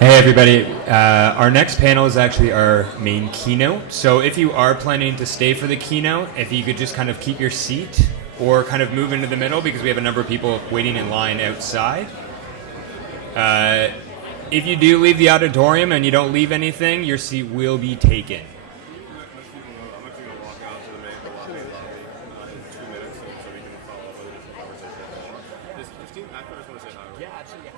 Hey everybody, our next panel is actually our main keynote. So if you are planning to stay for the keynote, if you could just kind of keep your seat or kind of move into the middle because we have a number of people waiting in line outside. If you do leave the auditorium and you don't leave anything, your seat will be taken. I'm actually going to walk out to the main lobby in 2 minutes so we can follow up on this conversation. This team, I just want to say hi. Yeah, absolutely.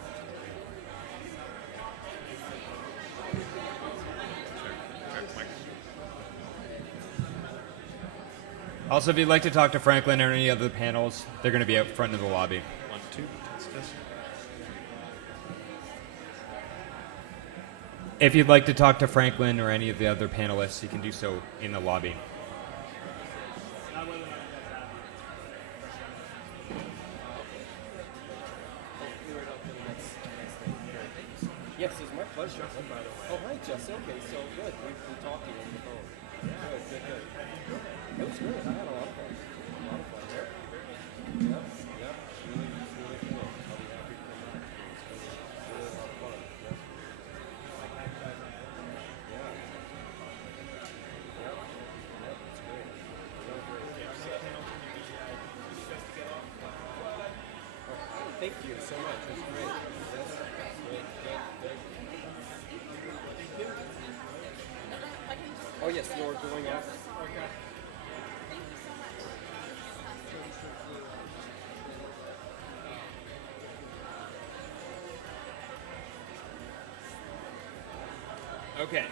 Also, if you'd like to talk to Franklin or any other panels, they're going to be out front of the lobby. 1, 2, test. If you'd like to talk to Franklin or any of the other panelists, you can do so in the lobby. Yes, it's my pleasure. Oh, hi, Jesse. Okay, so good. We talked to you on the phone. Good. It was good. I had a lot of fun. Yep. Really cool. I'll be happy to come back. It's really a lot of fun. Yep. It's great. Thank you so much. That's great. Yes. Great. Oh, yes, you're going off. Okay. Okay.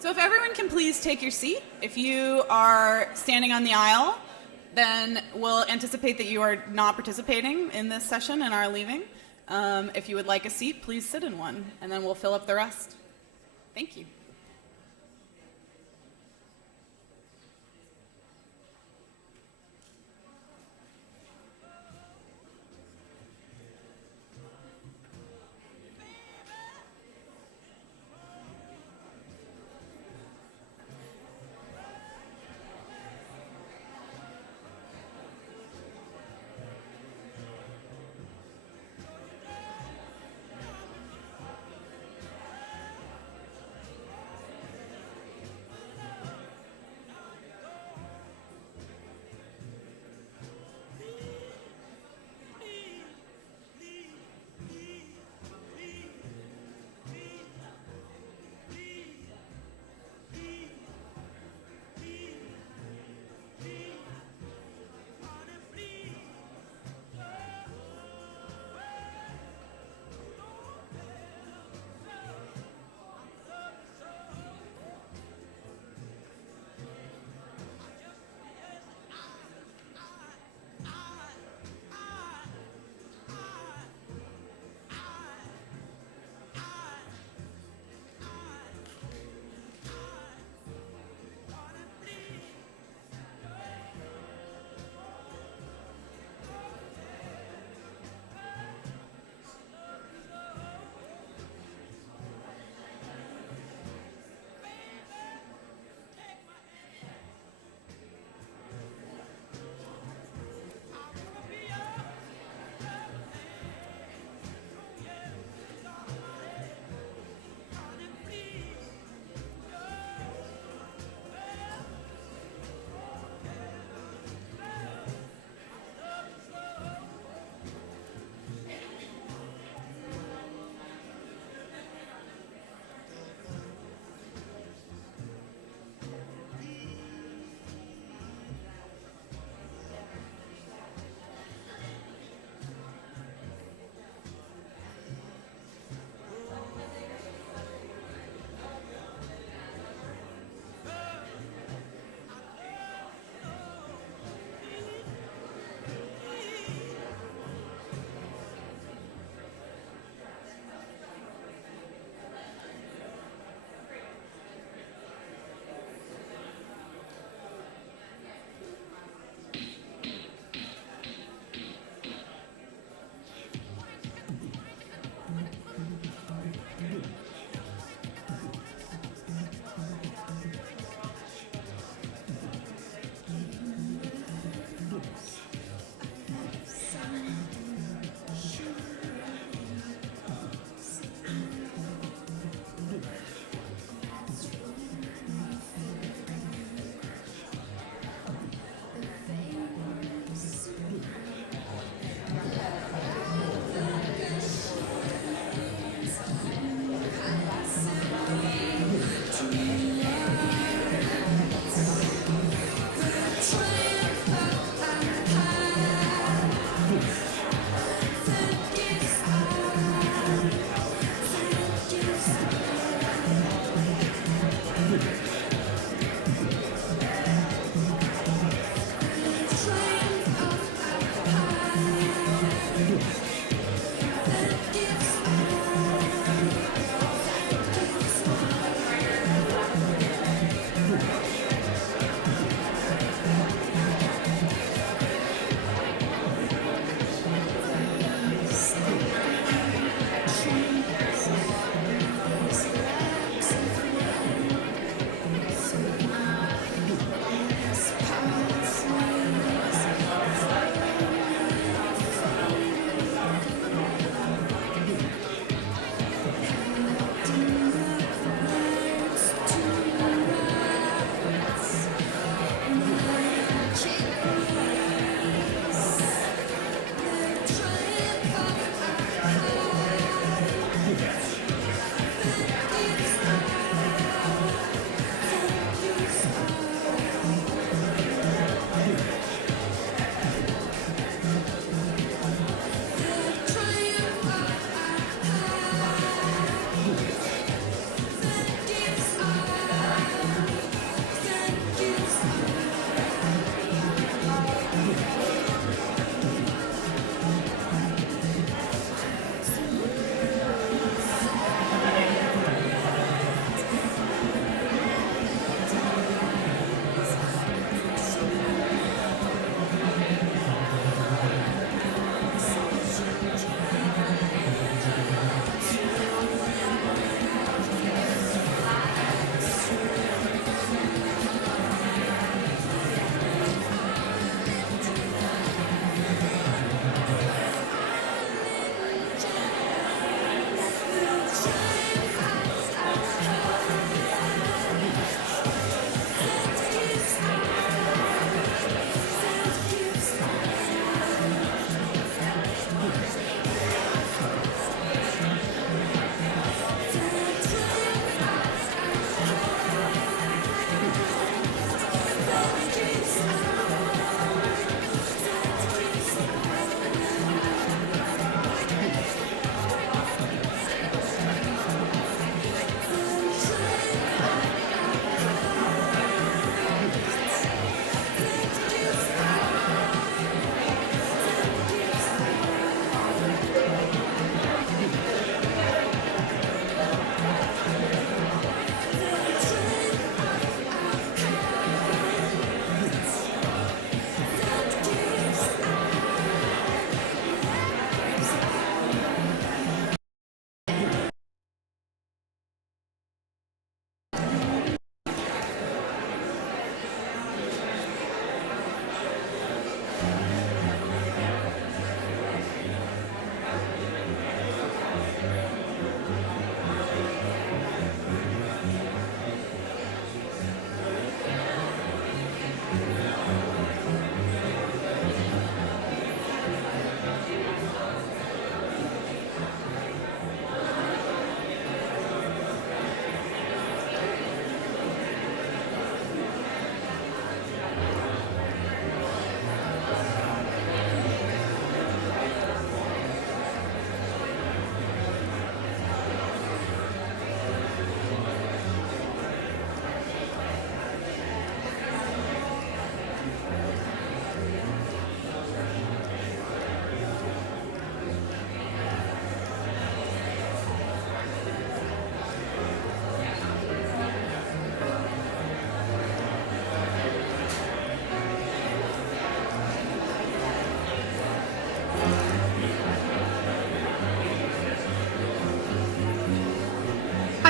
So if everyone can please take your seat. If you are standing on the aisle, then we'll anticipate that you are not participating in this session and are leaving. If you would like a seat, please sit in one, and then we'll fill up the rest. Thank you.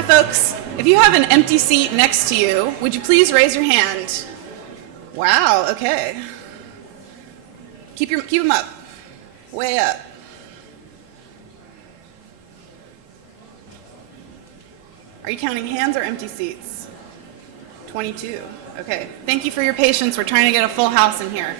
folks, if you have an empty seat next to you, would you please raise your hand? Wow, okay. Keep them up. Way up. Are you counting hands or empty seats? 22. Okay. Thank you for your patience. We're trying to get a full house in here.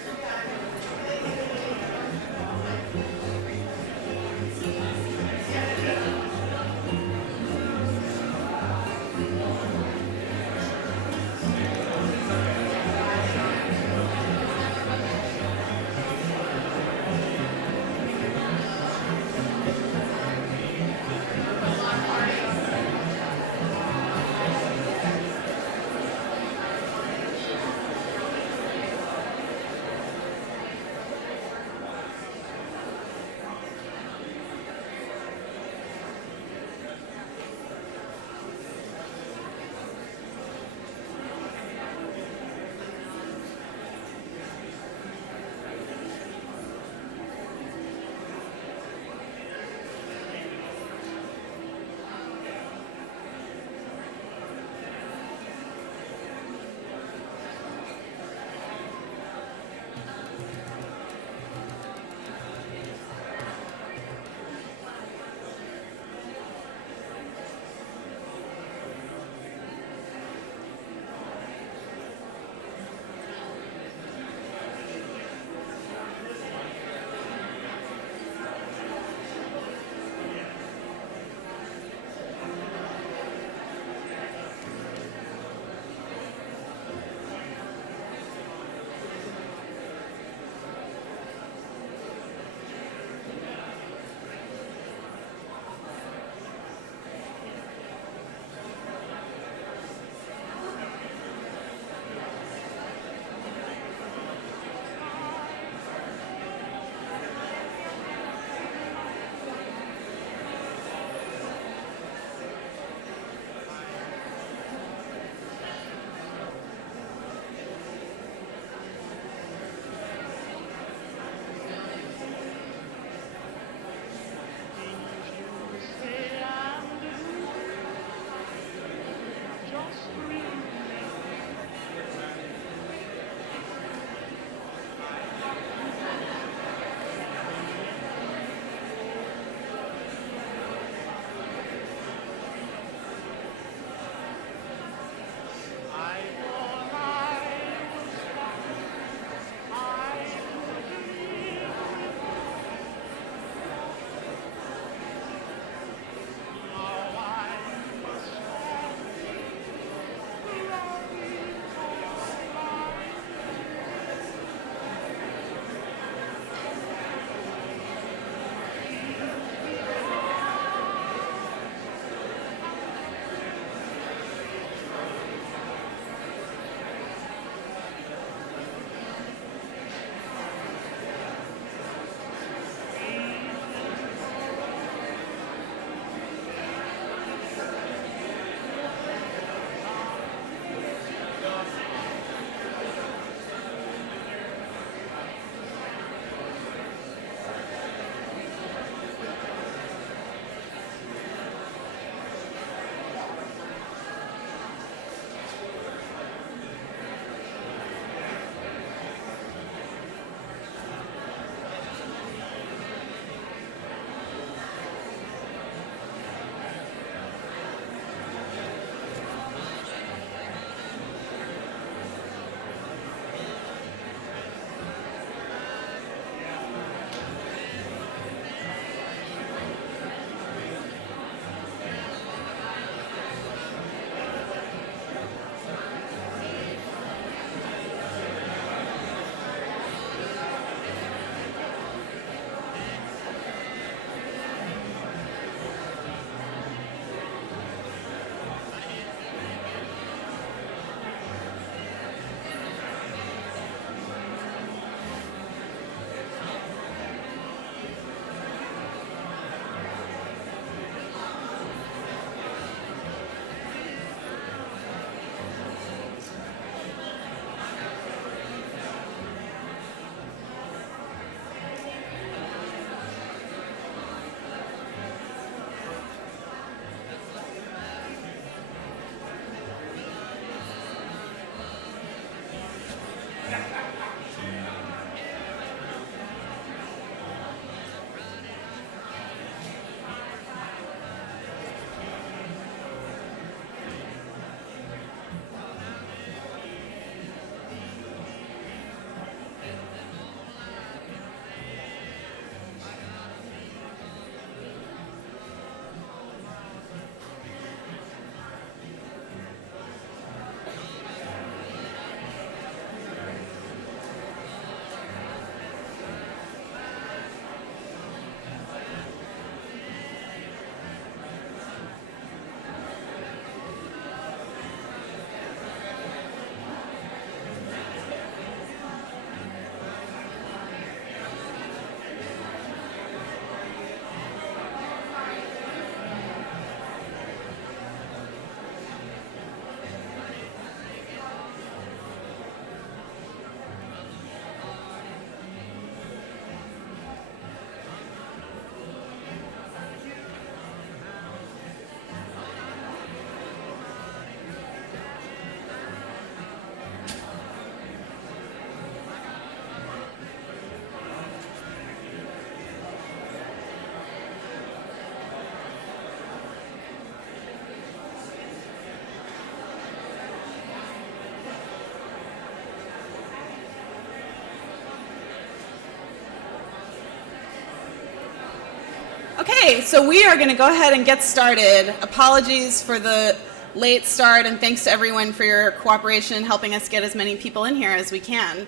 Okay, so we are going to go ahead and get started. Apologies for the late start, and thanks to everyone for your cooperation in helping us get as many people in here as we can.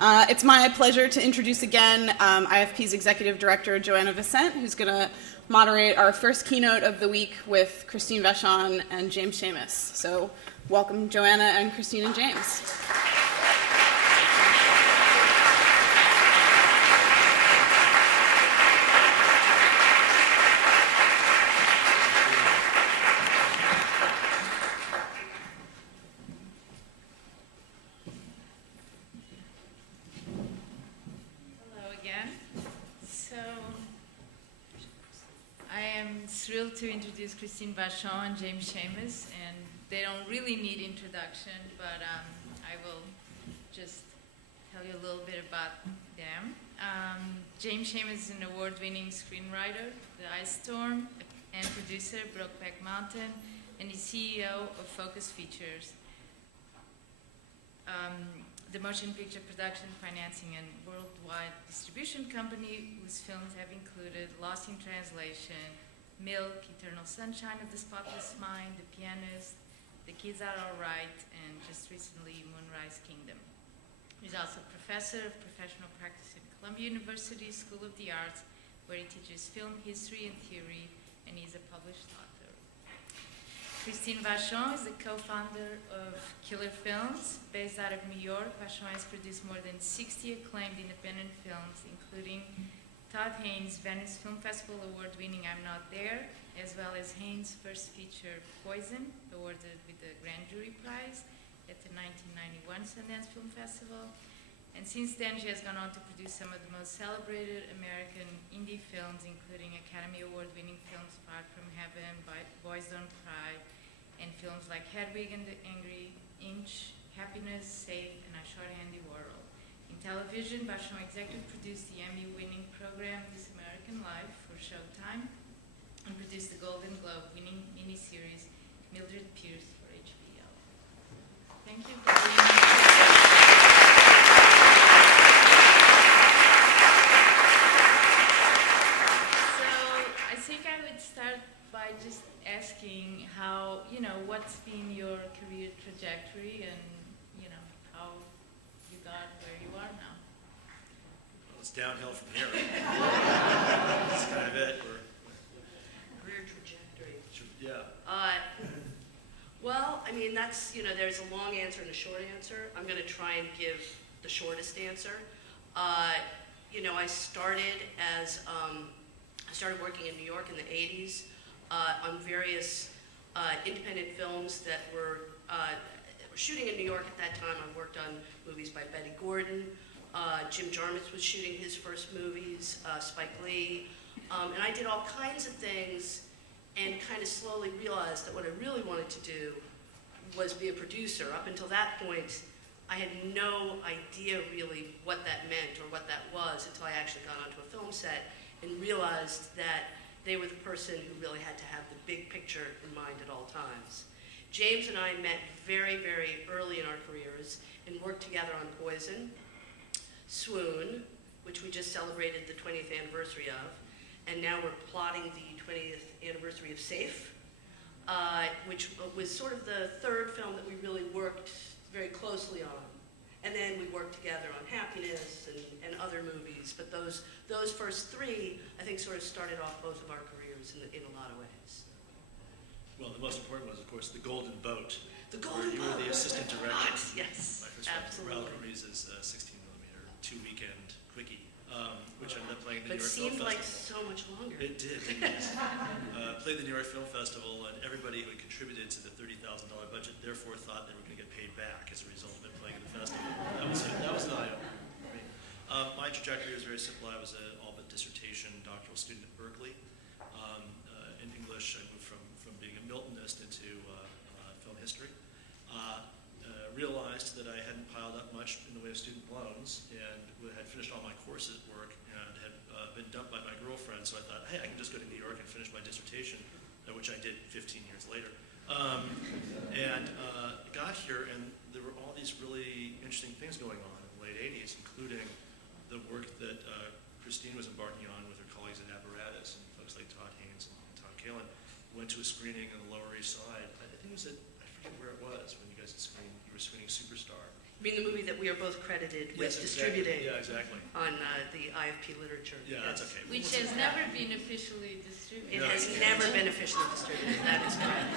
It's my pleasure to introduce again IFP's Executive Director, Joanna Vicent, who's going to moderate our first keynote of the week with Christine Vachon and James Schamus. So welcome, Joanna and Christine and James. Thrilled to introduce Christine Vachon and James Schamus, and they don't really need introduction, but I will just tell you a little bit about them. James Schamus is an award-winning screenwriter, The Ice Storm, and producer, Brokeback Mountain, and he's CEO of Focus Features, the motion picture production, financing, and worldwide distribution company whose films have included Lost in Translation, Milk, Eternal Sunshine of the Spotless Mind, The Pianist, The Kids Are Alright, and just recently Moonrise Kingdom. He's also a professor of professional practice at Columbia University School of the Arts, where he teaches film history and theory, and he's a published author. Christine Vachon is the co-founder of Killer Films. Based out of New York, Vachon has produced more than 60 acclaimed independent films, including Todd Haynes' Venice Film Festival award-winning I'm Not There, as well as Haynes' first feature, Poison, awarded with the Grand Jury Prize at the 1991 Sundance Film Festival. And since then, she has gone on to produce some of the most celebrated American indie films, including Academy Award-winning films Far From Heaven, Boys Don't Cry, and films like Hedwig and the Angry Inch, Happiness, Safe, and A Short-Handy World. In television, Vachon executive produced the Emmy-winning program This American Life for Showtime and produced the Golden Globe-winning miniseries Mildred Pierce for HBO. Thank you for being here. So I think I would start by just asking how, what's been your career trajectory and, how you got where you are now. Well, it's downhill from here. That's kind of it. Career trajectory. Yeah. Well, I mean, that's, there's a long answer and a short answer. I'm going to try and give the shortest answer. I started working in New York in the 80s on various independent films that were shooting in New York at that time. I worked on movies by Betty Gordon. Jim Jarmusch was shooting his first movies, Spike Lee. And I did all kinds of things and kind of slowly realized that what I really wanted to do was be a producer. Up until that point, I had no idea really what that meant or what that was until I actually got onto a film set and realized that they were the person who really had to have the big picture in mind at all times. James and I met very, very early in our careers and worked together on Poison, Swoon, which we just celebrated the 20th anniversary of, and now we're plotting the 20th anniversary of Safe, which was sort of the third film that we really worked very closely on. And then we worked together on Happiness and other movies, but those first three, I think, sort of started off both of our careers in a lot of ways. Well, the most important was, of course, The Golden Boat. The Golden Boat. You were the assistant director. Yes, My first absolutely. Ralph Ruiz's 16mm two-weekend quickie, which ended up playing at the But New York Film seemed like Festival. so much longer. It did. Played the New York Film Festival, and everybody who had contributed to the $30,000 budget therefore thought they were going to get paid back as a result of it playing at the festival. That was an eye-opener for me. My trajectory was very simple. I was an all but dissertation doctoral student at Berkeley. In English, I moved from being a Miltonist into film history. Realized that I hadn't piled up much in the way of student loans and had finished all my courses at work and had been dumped by my girlfriend, so I thought, hey, I can just go to New York and finish my dissertation, which I did 15 years later. Got here, and there were all these really interesting things going on in the late 80s, including the work that Christine was embarking on with her colleagues at Apparatus, and folks like went to a screening on the Lower East Side. I think it was I forget where it was when you guys had screened. You were screening Superstar. I mean, the movie that we are both credited with Yes, distributing exactly. Yeah, exactly. on the IFP literature. Yeah, Yes. that's okay. Which has never been officially distributed. It has never been officially distributed. That is correct.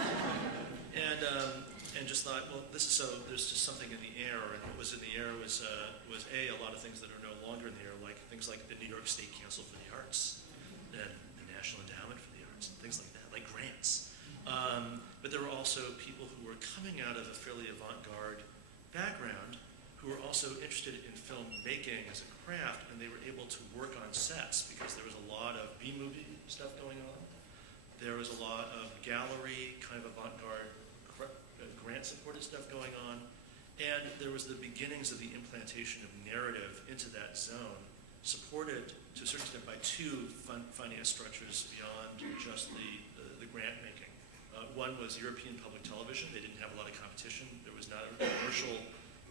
And just thought, well, this is so. There's just something in the air, and what was in the air was a lot of things that are no longer in the air, like things like the New York State Council for the Arts, and the National Endowment for the Arts, and things like that, like grants. But there were also people who were coming out of a fairly avant-garde background who were also interested in film making as a craft, and they were able to work on sets because there was a lot of B-movie stuff going on. There was a lot of gallery, kind of avant-garde, grant-supported stuff going on. And there was the beginnings of the implantation of narrative into that zone, supported to a certain extent by two finance structures beyond just the grant making. One was European public television. They didn't have a lot of competition. There was not a commercial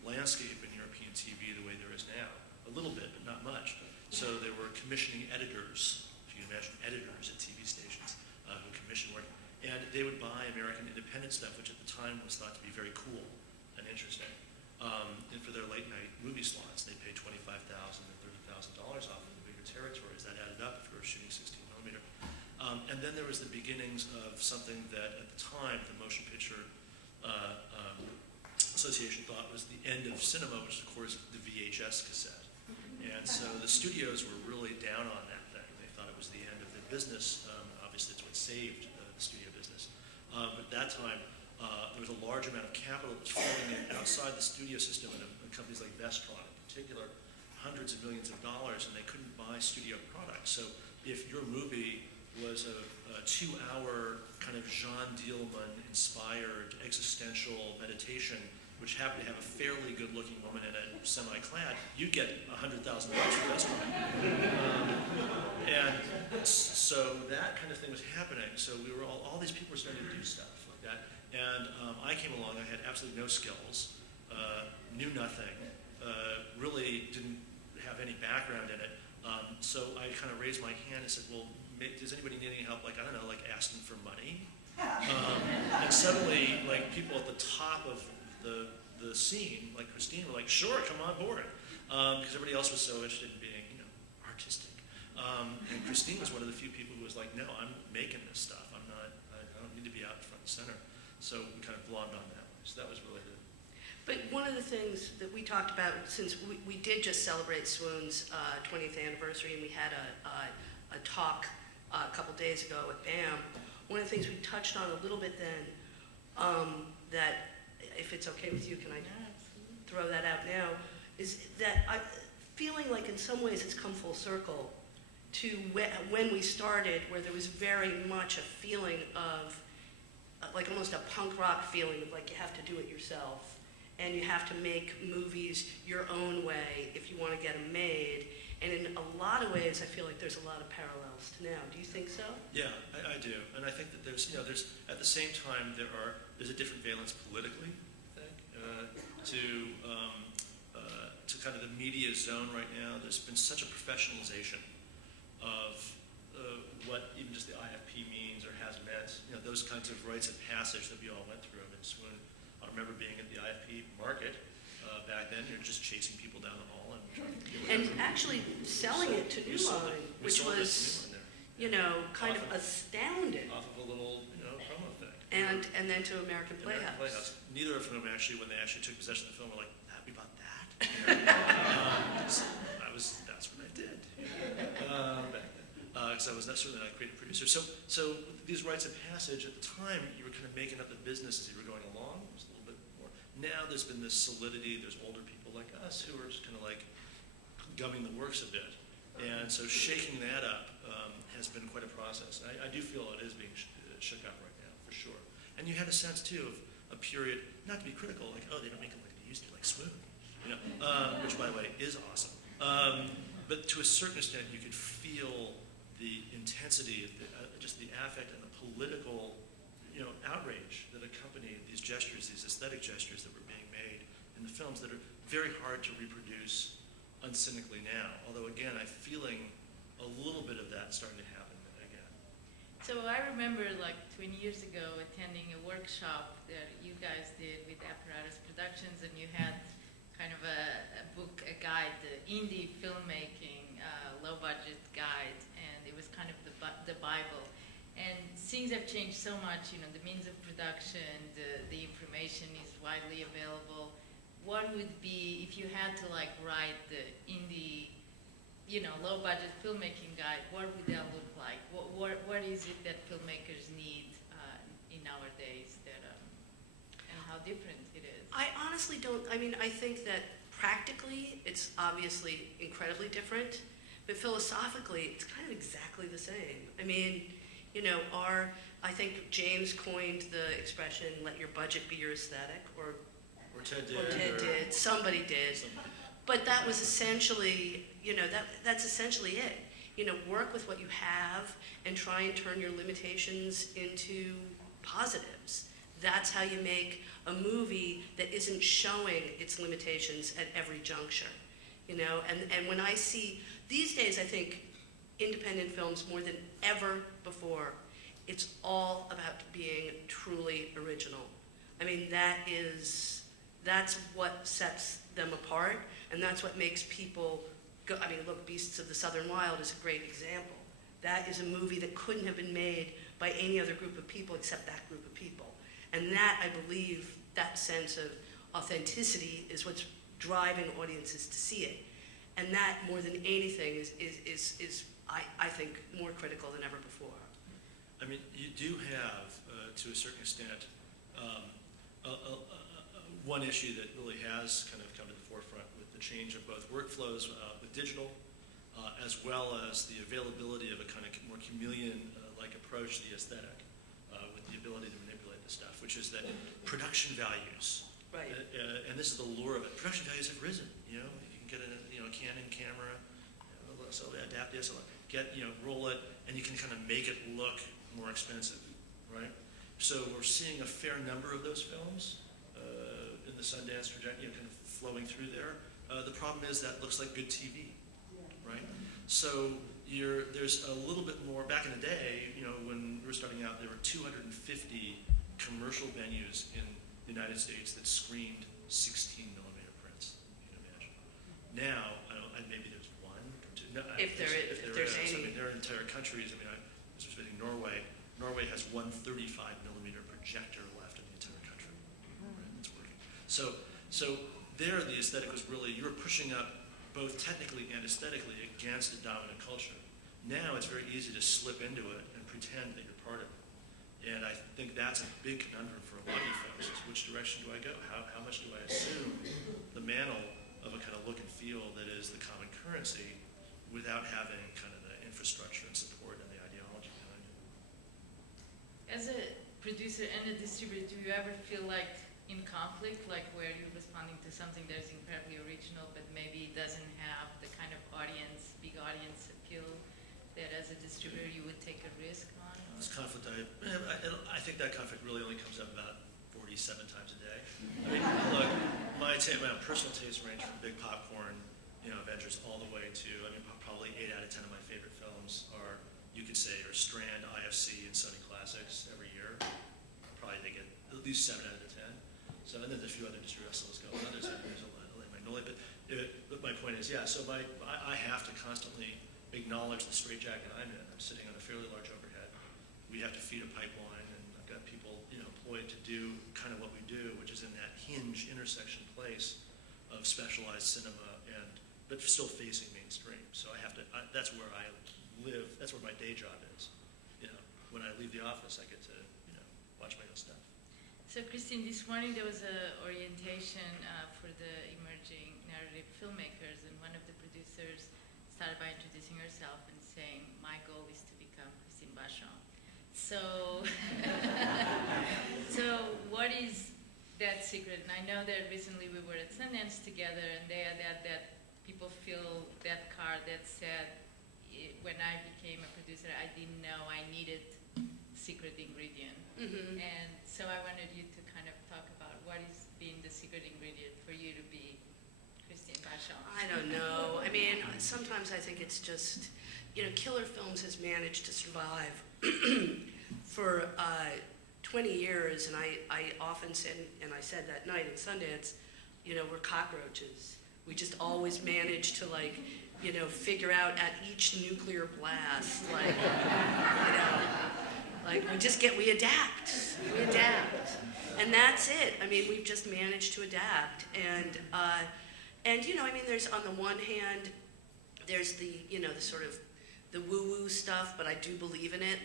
landscape in European TV the way there is now. A little bit, but not much. So there were commissioning editors, if you can imagine editors at TV stations, who commissioned work. And they would buy American independent stuff, which at the time was thought to be very cool and interesting. And for their late night movie slots, they paid $25,000 and $30,000 off of the bigger territories. That added up if you were shooting 16 millimeter. And then there was the beginnings of something that at the time the Motion Picture Association thought was the end of cinema, which is of course the VHS cassette. And so the studios were really down on that thing. They thought it was the end of the business. Obviously it's what saved the studio business. But at that time, there was a large amount of capital that was flowing in outside the studio system, and companies like Vachon in particular, hundreds of millions of dollars, and they couldn't buy studio products. So if your movie was a 2-hour kind of Jean Dielman-inspired existential meditation, which happened to have a fairly good-looking woman in it, semi-clad, you'd get $100,000 for Vachon. And so that kind of thing was happening. So we were all these people were starting to do stuff like that. And I came along, I had absolutely no skills, knew nothing, really didn't have any background in it. So I kind of raised my hand and said, well, does anybody need any help? Like, I don't know, like asking for money? And suddenly, like, people at the top of the scene, like Christine, were like, sure, come on board. Because everybody else was so interested in being, artistic. And Christine was one of the few people who was like, no, I'm making this stuff. I don't need to be out in front and center. So we kind of glommed on that. So that was really the... But one of the things that we talked about, since we did just celebrate Swoon's 20th anniversary, and we had a talk a couple days ago at BAM, one of the things we touched on a little bit then, that, if it's okay with you, can I throw that out now, is that I feeling like in some ways it's come full circle to when we started, where there was very much a feeling of, like almost a punk rock feeling of like you have to do it yourself, and you have to make movies your own way if you want to get them made. And in a lot of ways, I feel like there's a lot of parallels to now. Do you think so? Yeah, I do. And I think that there's at the same time, there's a different valence politically, I think, to kind of the media zone right now. There's been such a professionalization of what even just the IFP means or has meant, those kinds of rites of passage that we all went through. I remember being at the IFP market back then. You're just chasing people down the hall and trying to get And actually selling it to New Line, which was, kind of astounding. off of a little, promo thing. And then to American American Playhouse. Neither of them actually, when they actually took possession of the film, were like, happy about that? That's what I did back then. Because I was certainly not a creative producer. So these rites of passage, at the time, you were kind of making up the business as you were going along. It was a little bit more. Now there's been this solidity. There's older people like us who are just kind of like gumming the works a bit. And so shaking that up has been quite a process. I do feel it is being shook up right now, for sure. And you had a sense, too, of a period, not to be critical, like, oh, they don't make them like they used to, like Swoon, which, by the way, is awesome. But to a certain extent, you could feel the intensity, just the affect and the political, outrage that accompanied these gestures, these aesthetic gestures that were being made in the films that are very hard to reproduce uncynically now. Although, again, I'm feeling a little bit of that starting to happen again. So I remember like 20 years ago attending a workshop that you guys did with Apparatus Productions, and you had kind of a book, a guide, the indie filmmaking, low budget guide, and it was kind of the Bible. And things have changed so much, you know, the means of production, the information is widely available. What would be, if you had to like write the indie, you know, low budget filmmaking guide, what would that look like? What is it that filmmakers need in our days that, and how different it is? I honestly don't, I mean, I think that practically it's obviously incredibly different, but philosophically it's kind of exactly the same. I mean, you know, I think James coined the expression, let your budget be your aesthetic, or Ted did. Or Ted did, somebody did. But that was essentially, you know, that's essentially it. You know, work with what you have and try and turn your limitations into positives. That's how you make a movie that isn't showing its limitations at every juncture. You know, and when I see, these days I think independent films more than ever before, it's all about being truly original. I mean, that's what sets them apart, and that's what makes people go. I mean, look, Beasts of the Southern Wild is a great example. That is a movie that couldn't have been made by any other group of people except that group of people. And that, I believe, that sense of authenticity is what's driving audiences to see it. And that, more than anything, is I think, more critical than ever before. I mean, you do have, to a certain extent, one issue that really has kind of come to the forefront with the change of both workflows with digital, as well as the availability of a kind of more chameleon-like approach to the aesthetic, with the ability to manipulate the stuff, which is that production values, Right. And this is the lure of it, production values have risen. You know, you can get a Canon camera, so adapt this, roll it, and you can kind of make it look more expensive, right? So we're seeing a fair number of those films in the Sundance trajectory, kind of flowing through there. The problem is that looks like good TV, right? So there's a little bit more. Back in the day, when we were starting out, there were 250 commercial venues in the United States that screened 16 millimeter prints. You can imagine. Now, maybe there's one or two. No, If there is I any. mean, there are entire countries. I mean, I was visiting Norway. Norway has one 35 millimeter projector left in the entire country. Right? It's working. So there, the aesthetic was really, you were pushing up both technically and aesthetically against the dominant culture. Now it's very easy to slip into it and pretend that you're part of it. And I think that's a big conundrum for a lot of films, is which direction do I go? How much do I assume the mantle of a kind of look and feel that is the common currency without having kind of the infrastructure and support and the ideology behind it? As a producer and a distributor, do you ever feel like in conflict, like where you're responding to something that is incredibly original but maybe doesn't have the kind of big audience appeal that as a distributor you would take a risk on? This conflict, I think that conflict really only comes up about 47 times a day. I mean, look, my personal taste range from big popcorn, Avengers, all the way to, probably 8 out of 10 of my favorite films are Strand, IFC, and Sony Classics every year. Probably they get at least 7 out of 10. So, and then there's a few other distributors, let's go. There's a minority, but my point is, so I have to constantly acknowledge the straitjacket I'm in. I'm sitting on a fairly large overhead. We have to feed a pipeline, and I've got people, employed to do kind of what we do, which is in that hinge intersection place of specialized cinema but still facing mainstream. So I have to. That's where I live. That's where my day job is. When I leave the office, I get to, watch my own stuff. So, Christine, this morning there was an orientation for the emerging narrative filmmakers, and one of the producers started by introducing herself and saying, "My goal is to become Christine Vachon." So, so what is that secret? And I know that recently we were at Sundance together, and they had that people feel that card that said, when I became a producer, I didn't know I needed secret ingredient. Mm-hmm. And so I wanted you to kind of talk about what has been the secret ingredient for you to be Christine Vachon. I don't know. I mean, sometimes I think it's just, Killer Films has managed to survive For 20 years, and I often said, and I said that night in Sundance, we're cockroaches. We just always manage to figure out at each nuclear blast, we adapt. We adapt. And that's it. I mean, we've just managed to adapt. And there's, on the one hand, there's the sort of the woo-woo stuff, but I do believe in it.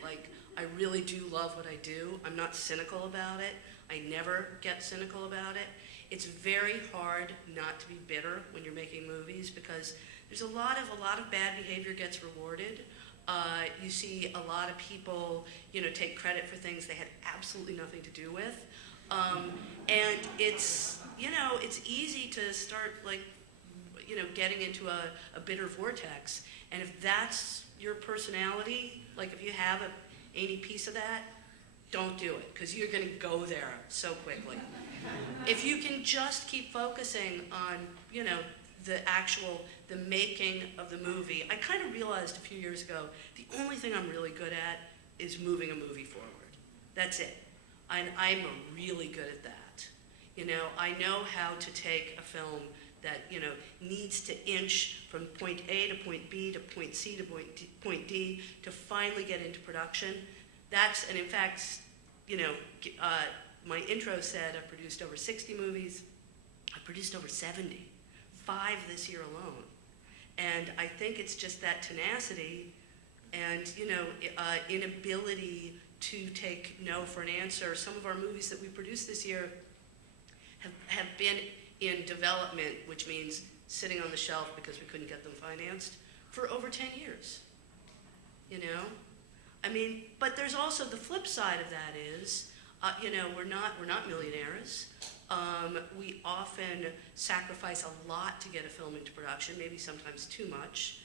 I really do love what I do. I'm not cynical about it. I never get cynical about it. It's very hard not to be bitter when you're making movies because there's a lot of bad behavior gets rewarded. You see a lot of people, take credit for things they had absolutely nothing to do with. And it's easy to start getting into a bitter vortex. And if that's your personality, if you have any piece of that, don't do it, because you're going to go there so quickly. If you can just keep focusing on, the making of the movie. I kind of realized a few years ago, the only thing I'm really good at is moving a movie forward. That's it. And I'm really good at that. I know how to take a film that, needs to inch from point A to point B to point C to point D to finally get into production. And in fact, my intro said I produced over 60 movies. I produced over 70, 5 this year alone. And I think it's just that tenacity and, inability to take no for an answer. Some of our movies that we produced this year have been in development, which means sitting on the shelf because we couldn't get them financed, for over 10 years. But there's also the flip side of that is, we're not millionaires. We often sacrifice a lot to get a film into production, maybe sometimes too much.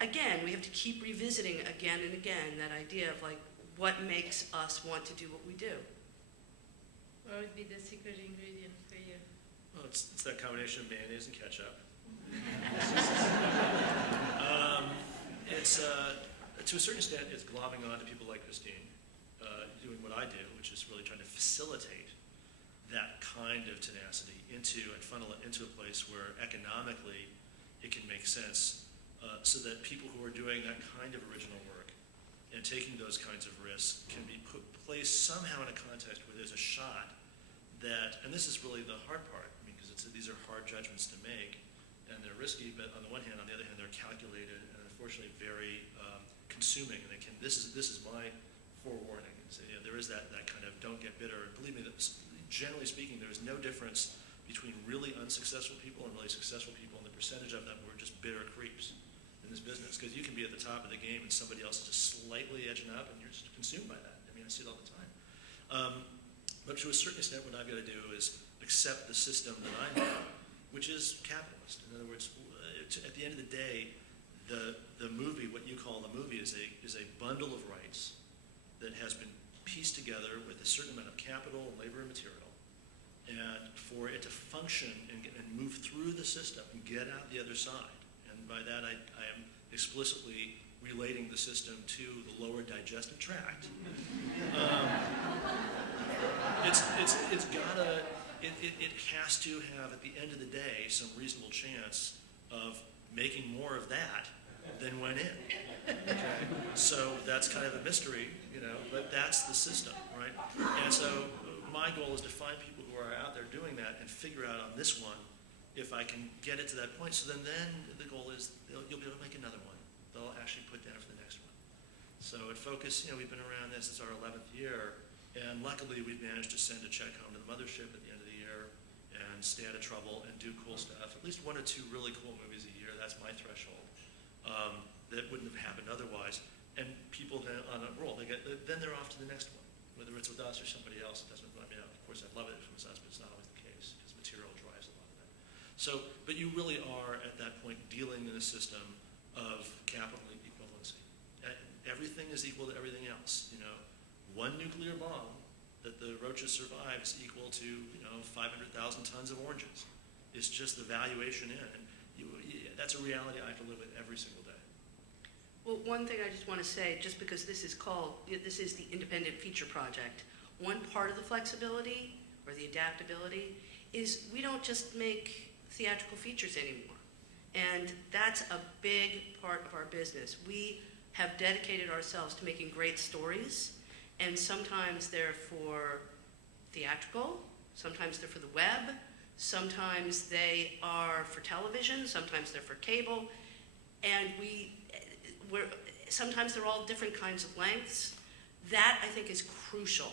Again, we have to keep revisiting again and again that idea of what makes us want to do what we do. What would be the secret ingredient for you? Well, it's that combination of mayonnaise and ketchup. It's to a certain extent, it's glomming on to people like Christine, doing what I do, which is really trying to facilitate that kind of tenacity and funnel it into a place where economically it can make sense, so that people who are doing that kind of original work and taking those kinds of risks can be placed somehow in a context where there's a shot that, and this is really the hard part, because these are hard judgments to make, and they're risky, but on the one hand, on the other hand, they're calculated and unfortunately very consuming, and this is my forewarning. So, there is that kind of don't get bitter, and believe me, that generally speaking, there is no difference between really unsuccessful people and really successful people, and the percentage of them who are just bitter creeps in this business, because you can be at the top of the game and somebody else is just slightly edging up and you're just consumed by that. I see it all the time. But to a certain extent, what I've got to do is accept the system that I'm in, which is capitalist. In other words, at the end of the day, the movie, what you call the movie, is a bundle of rights that has been pieced together with a certain amount of capital, labor, and material. And for it to function and move through the system and get out the other side, and by that I am explicitly relating the system to the lower digestive tract. It has to have, at the end of the day, some reasonable chance of making more of that than went in. Okay? So that's kind of a mystery, but that's the system, right? And so my goal is to find people who are out there doing that and figure out on this one if I can get it to that point. So then the goal is you'll be able to make another one. They'll actually put down for the next one. So at Focus, we've been around this. It's our 11th year, and luckily we've managed to send a check home to the mothership at the end of the year and stay out of trouble and do cool stuff. At least 1 or 2 really cool movies a year. That's my threshold. That wouldn't have happened otherwise. And people then on a roll, then they're off to the next one, whether it's with us or somebody else. It doesn't. Of course, I'd love it if it was us, but it's not always the case because material drives a lot of that. So, but you really are at that point dealing in a system of capital equivalency. Everything is equal to everything else. One nuclear bomb that the roaches survive is equal to 500,000 tons of oranges. It's just the valuation in, and that's a reality I have to live with every single day. Well, one thing I just want to say, just because this is the independent feature project, one part of the flexibility or the adaptability is we don't just make theatrical features anymore. And that's a big part of our business. We have dedicated ourselves to making great stories, and sometimes they're for theatrical, sometimes they're for the web, sometimes they are for television, sometimes they're for cable, and sometimes they're all different kinds of lengths. That, I think, is crucial,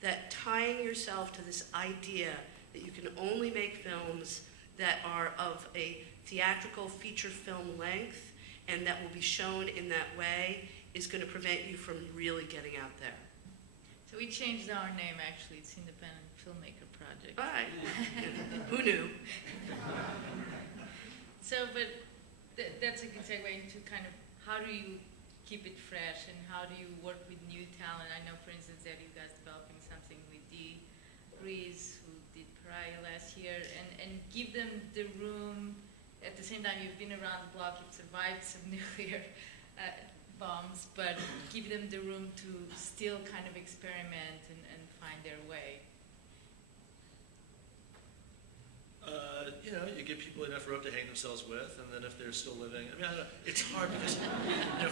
that tying yourself to this idea that you can only make films that are of a theatrical feature film length and that will be shown in that way is going to prevent you from really getting out there. So we changed our name, actually. It's Independent Filmmaker Project. All right. Who knew? So, but that's a good segue into kind of how do you keep it fresh and how do you work with new talent? I know, for instance, that you guys developing something with Dee Rees, who did Pariah last year, and give them the room. At the same time, you've been around the block, you've survived some nuclear bombs, but give them the room to still kind of experiment and find their way. You give people enough rope to hang themselves with, and then if they're still living, I mean, I don't know, it's hard because,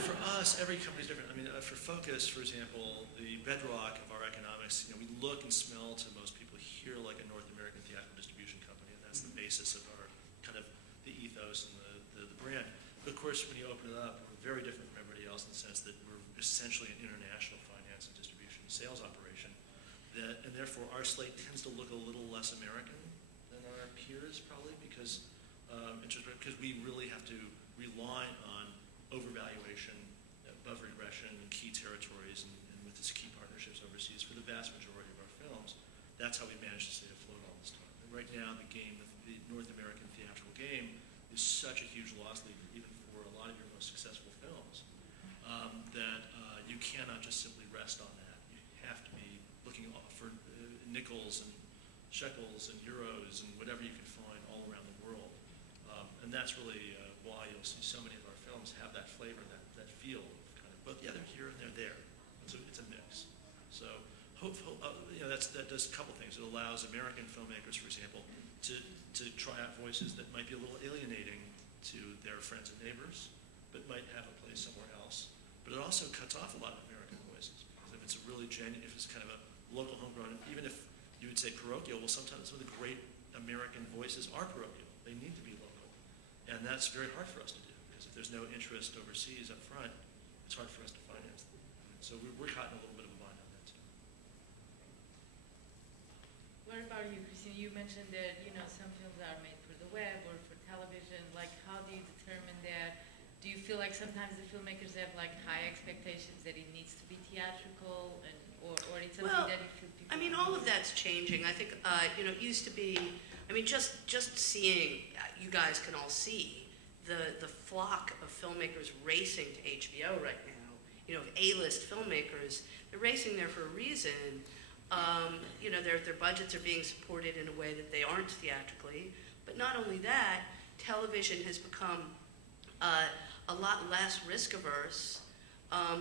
for us, every company's different. I mean, for Focus, for example, the bedrock of our economics, we look and smell to most people here like a North American theatrical distribution company, and that's the basis of our kind of the ethos and the brand. But of course, when you open it up, we're very different from everybody else in the sense that we're essentially an international finance and distribution and sales operation, and therefore our slate tends to look a little less American than our peers, probably because we really have to rely on overvaluation, above regression, in key territories, and with these key partnerships overseas for the vast majority of our films. That's how we managed to stay afloat all this time. And right now, the North American theatrical game is such a huge loss leader, even for a lot of your most successful films, that you cannot just simply rest on that. You have to be looking for nickels and shekels and euros and whatever you can find all around the world. And that's really why you'll see so many of our films have that flavor, that feel of kind of both, they're here and they're there. So it's a mix. So that does a couple things. It allows American filmmakers, for example, to try out voices that might be a little alienating to their friends and neighbors, but might have a place somewhere else. But it also cuts off a lot of American voices. Because if it's a really genuine, if it's kind of a local homegrown, even if you would say parochial, well, sometimes some of the great American voices are parochial. They need to be local. And that's very hard for us to do, because if there's no interest overseas up front, it's hard for us to finance them. So we're caught in a little bit of a bind on that too. What about you, Christine? You mentioned that, some films are made for the web or for television. Like, how do you determine that? Do you feel like sometimes the filmmakers have like high expectations that it needs to be theatrical, or it's something that you feel people... I mean, all of that's changing. I think, it used to be, just seeing, you guys can all see the flock of filmmakers racing to HBO right now, of A-list filmmakers. They're racing there for a reason. Their budgets are being supported in a way that they aren't theatrically. But not only that, television has become a lot less risk-averse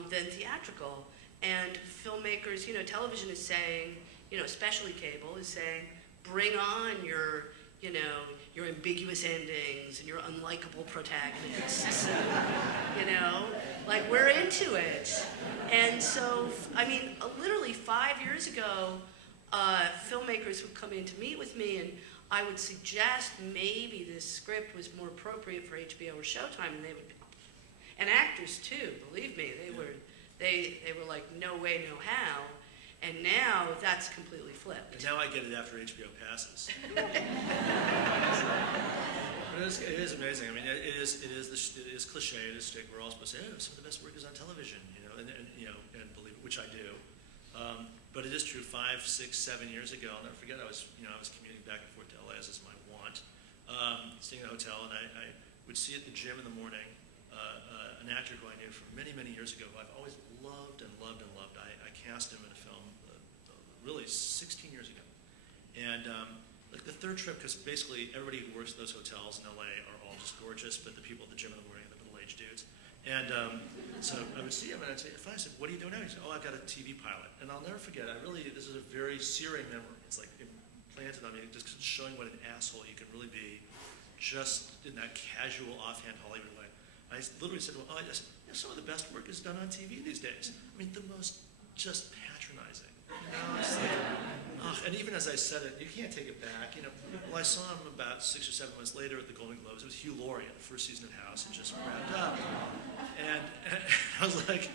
than theatrical. And filmmakers, television is saying, especially cable, is saying, bring on your ambiguous endings and your unlikable protagonists. We're into it. And so, literally 5 years ago, filmmakers would come in to meet with me, and I would suggest maybe this script was more appropriate for HBO or Showtime, and they would, and actors too, believe me, they were like, no way, no how. And now that's completely flipped. And now I get it after HBO passes. But it is amazing. It is cliche, it is stick. We're all supposed to say, some of the best work is on television, and believe it, which I do. But it is true. 5, 6, 7 years ago, I'll never forget. I was commuting back and forth to LA, as is my want, staying in a hotel, and I would see at the gym in the morning an actor who I knew from many, many years ago, who I've always loved and loved and loved. I cast him in a film really 16 years ago. And the third trip, because basically everybody who works at those hotels in LA are all just gorgeous, but the people at the gym in the morning are the middle-aged dudes. And so I would see him, and I'd say, I said, what are you doing now? He said, oh, I've got a TV pilot. And I'll never forget, this is a very searing memory. It's like implanted on me, just showing what an asshole you can really be, just in that casual, offhand Hollywood way. I literally said, well, some of the best work is done on TV these days. I mean, the most just patronizing. It's like, and even as I said it, you can't take it back. Well, I saw him about 6 or 7 months later at the Golden Globes. It was Hugh Laurie, the first season of House, had just wrapped up. And I was like,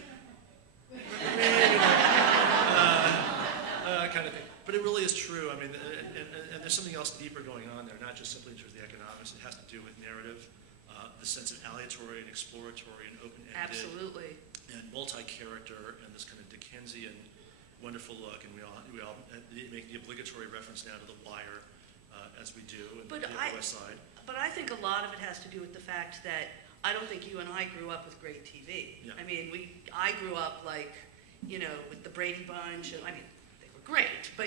kind of thing. But it really is true. I mean, and there's something else deeper going on there, not just simply in terms of the economics. It has to do with narrative, the sense of aleatory and exploratory and open-ended. Absolutely. And multi-character and this kind of Dickensian wonderful look. And we all make the obligatory reference now to The Wire, as we do in the West Side. But I think a lot of it has to do with the fact that I don't think you and I grew up with great TV. Yeah. I mean, I grew up with the Brady Bunch, and I mean, they were great, but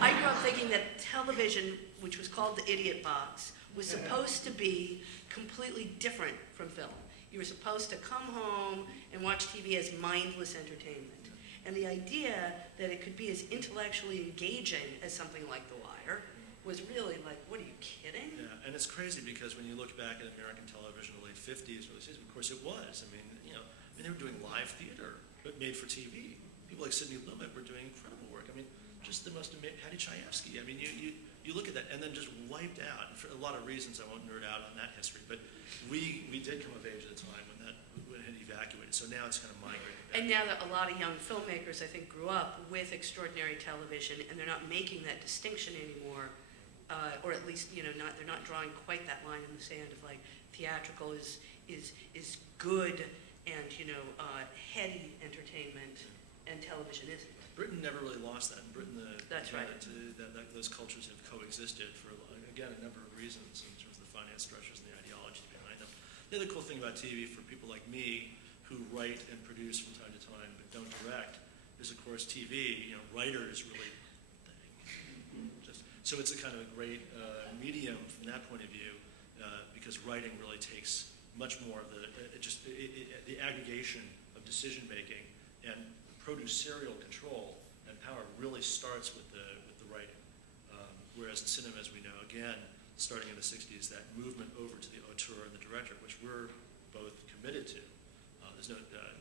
I grew up thinking that television, which was called the idiot box, was supposed to be completely different from film. You were supposed to come home and watch TV as mindless entertainment. And the idea that it could be as intellectually engaging as something like The Wire was really like, what, are you kidding? Yeah, and it's crazy because when you look back at American television in the late 50s, early 60s, of course it was. I mean, they were doing live theater, but made for TV. People like Sidney Lumet were doing incredible work. I mean, just the most amazing, Patty Chayefsky. I mean, you look at that and then just wiped out. And for a lot of reasons, I won't nerd out on that history, but we did come of age at a time when it evacuated. So now it's kind of migrating back. And now that a lot of young filmmakers, I think, grew up with extraordinary television, and they're not making that distinction anymore, or at least they're not drawing quite that line in the sand of like theatrical is good and heady entertainment, and television isn't. Britain never really lost that. In Britain, That's right. Those cultures have coexisted for again a number of reasons in terms of the finance structures and the ideology behind them. The other cool thing about TV for people like me who write and produce from time to time but don't direct is, of course, TV. Writers really so it's a kind of a great medium from that point of view because writing really takes much more of the aggregation of decision making and producerial control and power really starts with the writing. Whereas in cinema, as we know, again, starting in the 60s, that movement over to the auteur and the director, which we're both committed to.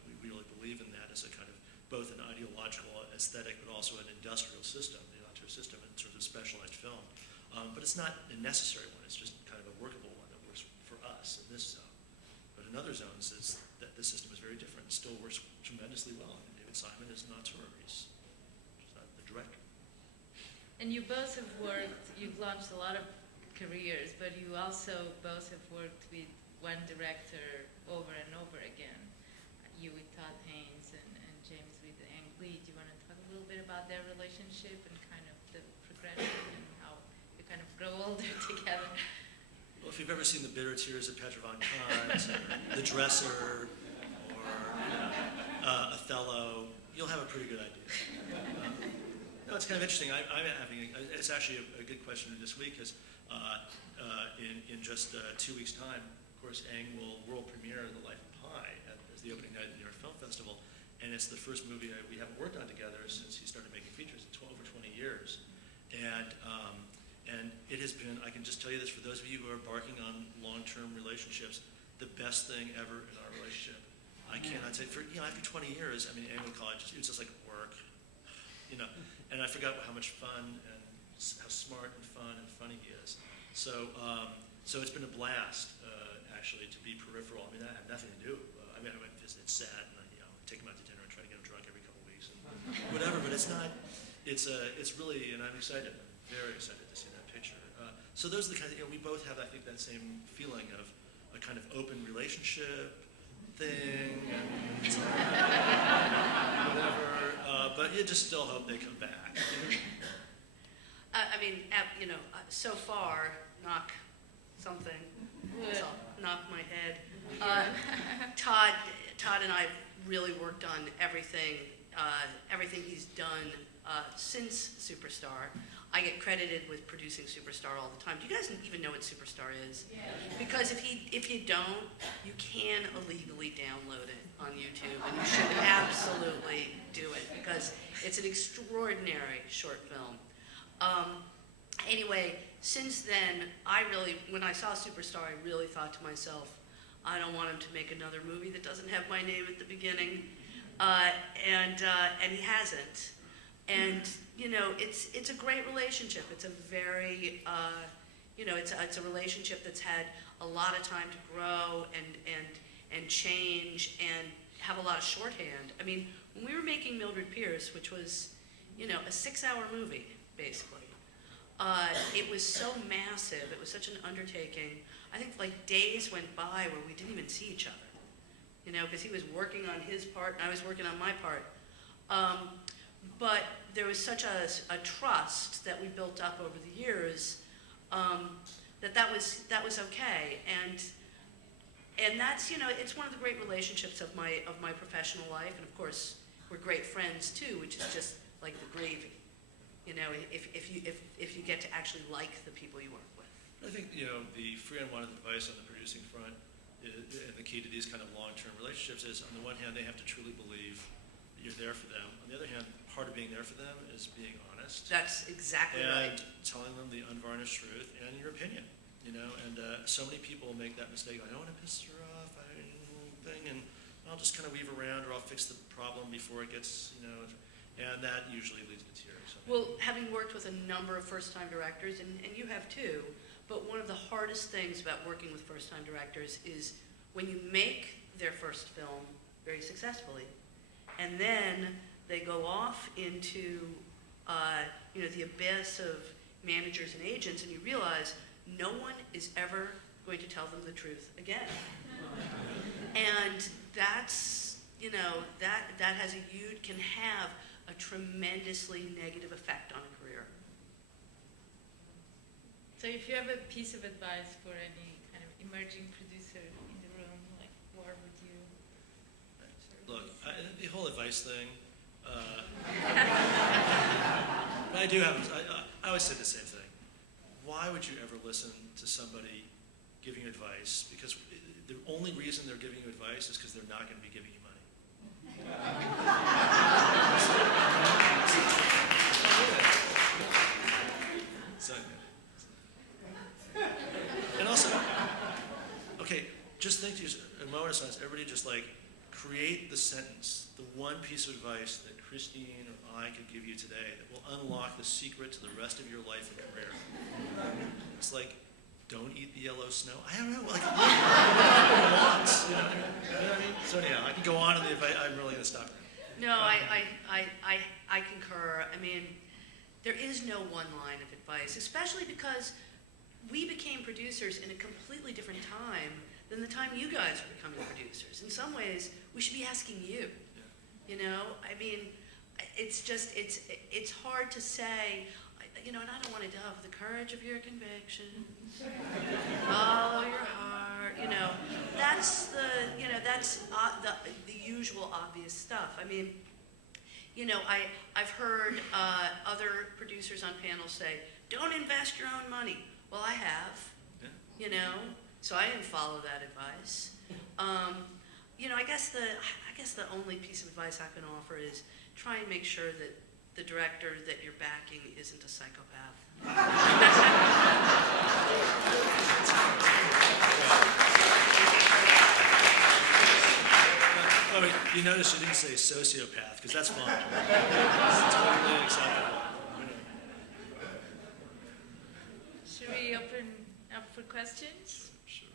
We really believe in that as a kind of both an ideological, aesthetic, but also an industrial system, the auteur system in terms of specialized film. But it's not a necessary one. It's just kind of a workable one that works for us in this zone. But in other zones, the system is very different. It still works tremendously well. And David Simon is an auteur. He's not the director. And you both have you've launched a lot of careers, but you also both have worked with one director over and over again. You with Todd Haynes and James with Ang Lee. Do you want to talk a little bit about their relationship and kind of the progression and how you kind of grow older together? Well, if you've ever seen The Bitter Tears of Petra von Kant, The Dresser, or Othello, you'll have a pretty good idea. No, it's kind of interesting. It's actually a good question this week because in just 2 weeks' time, of course, Ang will world premiere The Life of Pi as the opening night of the New York Film Festival, and it's the first movie we haven't worked on together since he started making features in over 20 years. And it has been, I can just tell you this, for those of you who are embarking on long-term relationships, the best thing ever in our relationship. I cannot say, after 20 years, I mean, Ang would call it, it was just like work, and I forgot how much fun and how smart and fun and funny he is. So it's been a blast, actually, to be peripheral. I mean, I have nothing to do. I went to visit Sad, and take him out to dinner and try to get him drunk every couple of weeks and whatever. But it's not. It's really, and I'm excited. I'm very excited to see that picture. So those are the kind of we both have, I think, that same feeling of a kind of open relationship thing, and whatever. But you just still hope they come back. So far, knock something. So, knock my head. Todd and I have really worked on everything he's done since Superstar. I get credited with producing Superstar all the time. Do you guys even know what Superstar is? Yeah. Because if you don't, you can illegally download it on YouTube, and you should absolutely do it because it's an extraordinary short film. Anyway, since then, when I saw Superstar, I really thought to myself, I don't want him to make another movie that doesn't have my name at the beginning, and he hasn't. And it's a great relationship. It's a very it's a relationship that's had a lot of time to grow and change and have a lot of shorthand. I mean, when we were making Mildred Pierce, which was a 6-hour movie basically, it was so massive. It was such an undertaking. I think like days went by where we didn't even see each other, because he was working on his part and I was working on my part. But there was such a trust that we built up over the years that was okay, and that's it's one of the great relationships of my professional life, and of course we're great friends too, which is just like the gravy, if you get to actually like the people you work with. I think the free unwanted advice on the producing front, and the key to these kind of long-term relationships is, on the one hand, they have to truly believe that you're there for them. On the other hand, part of being there for them is being honest. That's exactly right. And telling them the unvarnished truth and your opinion. And so many people make that mistake. I don't want to piss her off, and I'll just kind of weave around, or I'll fix the problem before it gets, and that usually leads to tears. Well, having worked with a number of first-time directors, and you have too, but one of the hardest things about working with first-time directors is when you make their first film very successfully, and then they go off into the abyss of managers and agents, and you realize no one is ever going to tell them the truth again. And that's that has can have a tremendously negative effect on a career. So if you have a piece of advice for any kind of emerging producer in the room, like what would you Look, the whole advice thing, I do have, I always say the same thing. Why would you ever listen to somebody giving you advice? Because the only reason they're giving you advice is because they're not going to be giving you money. So, and also, okay, just think, a moment of silence, everybody just like create the sentence, the one piece of advice that Christine or I could give you today that will unlock the secret to the rest of your life and career. It's like, don't eat the yellow snow. I don't know, like, what wants, you know what I mean? So anyhow, I can go on, and I'm really going to stop now. No, I concur. I mean, there is no one line of advice, especially because we became producers in a completely different time than the time you guys were becoming producers. In some ways, we should be asking you. You know, I mean, it's just, it's hard to say, you know, and I don't want to have the courage of your conviction, follow your heart, you know, that's the, you know, that's the usual obvious stuff. I mean, you know, I've heard other producers on panels say, don't invest your own money. Well, I have, you know, so I didn't follow that advice. You know, I guess the only piece of advice I can offer is try and make sure that the director that you're backing isn't a psychopath. Oh, you notice you didn't say sociopath, because that's fine. It's totally acceptable. Should we open up for questions? Sure.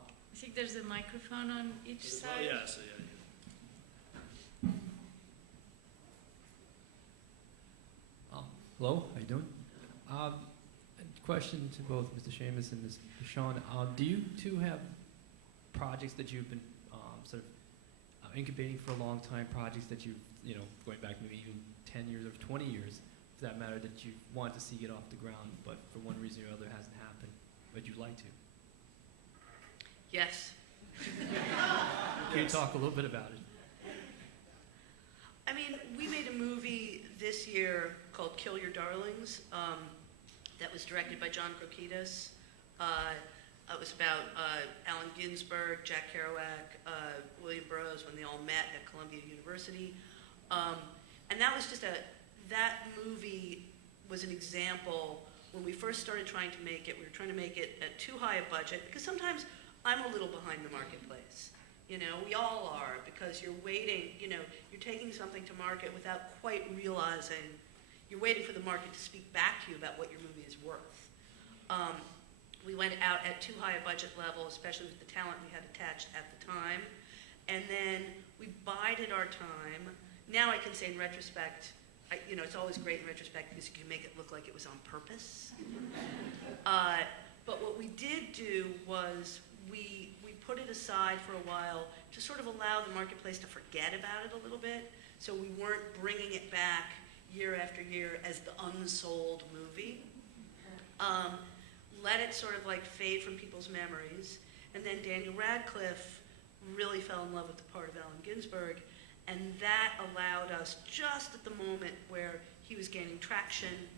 I think there's a microphone on each side. Oh, yeah, so yeah. Hello, how you doing? Question to both Mr. Schamus and Ms. Vachon. Do you two have projects that you've been sort of incubating for a long time, projects that you've, you know, going back maybe even 10 years or 20 years, for that matter, that you want to see get off the ground, but for one reason or other hasn't happened, but you'd like to? Yes. Can you talk a little bit about it? I mean, we made a movie this year called Kill Your Darlings. That was directed by John Krokidas. It was about Allen Ginsberg, Jack Kerouac, William Burroughs when they all met at Columbia University. And that was just that movie was an example. When we first started trying to make it, we were trying to make it at too high a budget, because sometimes I'm a little behind the marketplace. You know, we all are, because you're waiting, you know, you're taking something to market without quite realizing, you're waiting for the market to speak back to you about what your movie is worth. We went out at too high a budget level, especially with the talent we had attached at the time. And then we bided our time. Now I can say in retrospect, you know, it's always great in retrospect because you can make it look like it was on purpose. But what we did do was we put it aside for a while to sort of allow the marketplace to forget about it a little bit. So we weren't bringing it back year after year as the unsold movie. Let it sort of like fade from people's memories. And then Daniel Radcliffe really fell in love with the part of Allen Ginsberg. And that allowed us, just at the moment where he was gaining traction,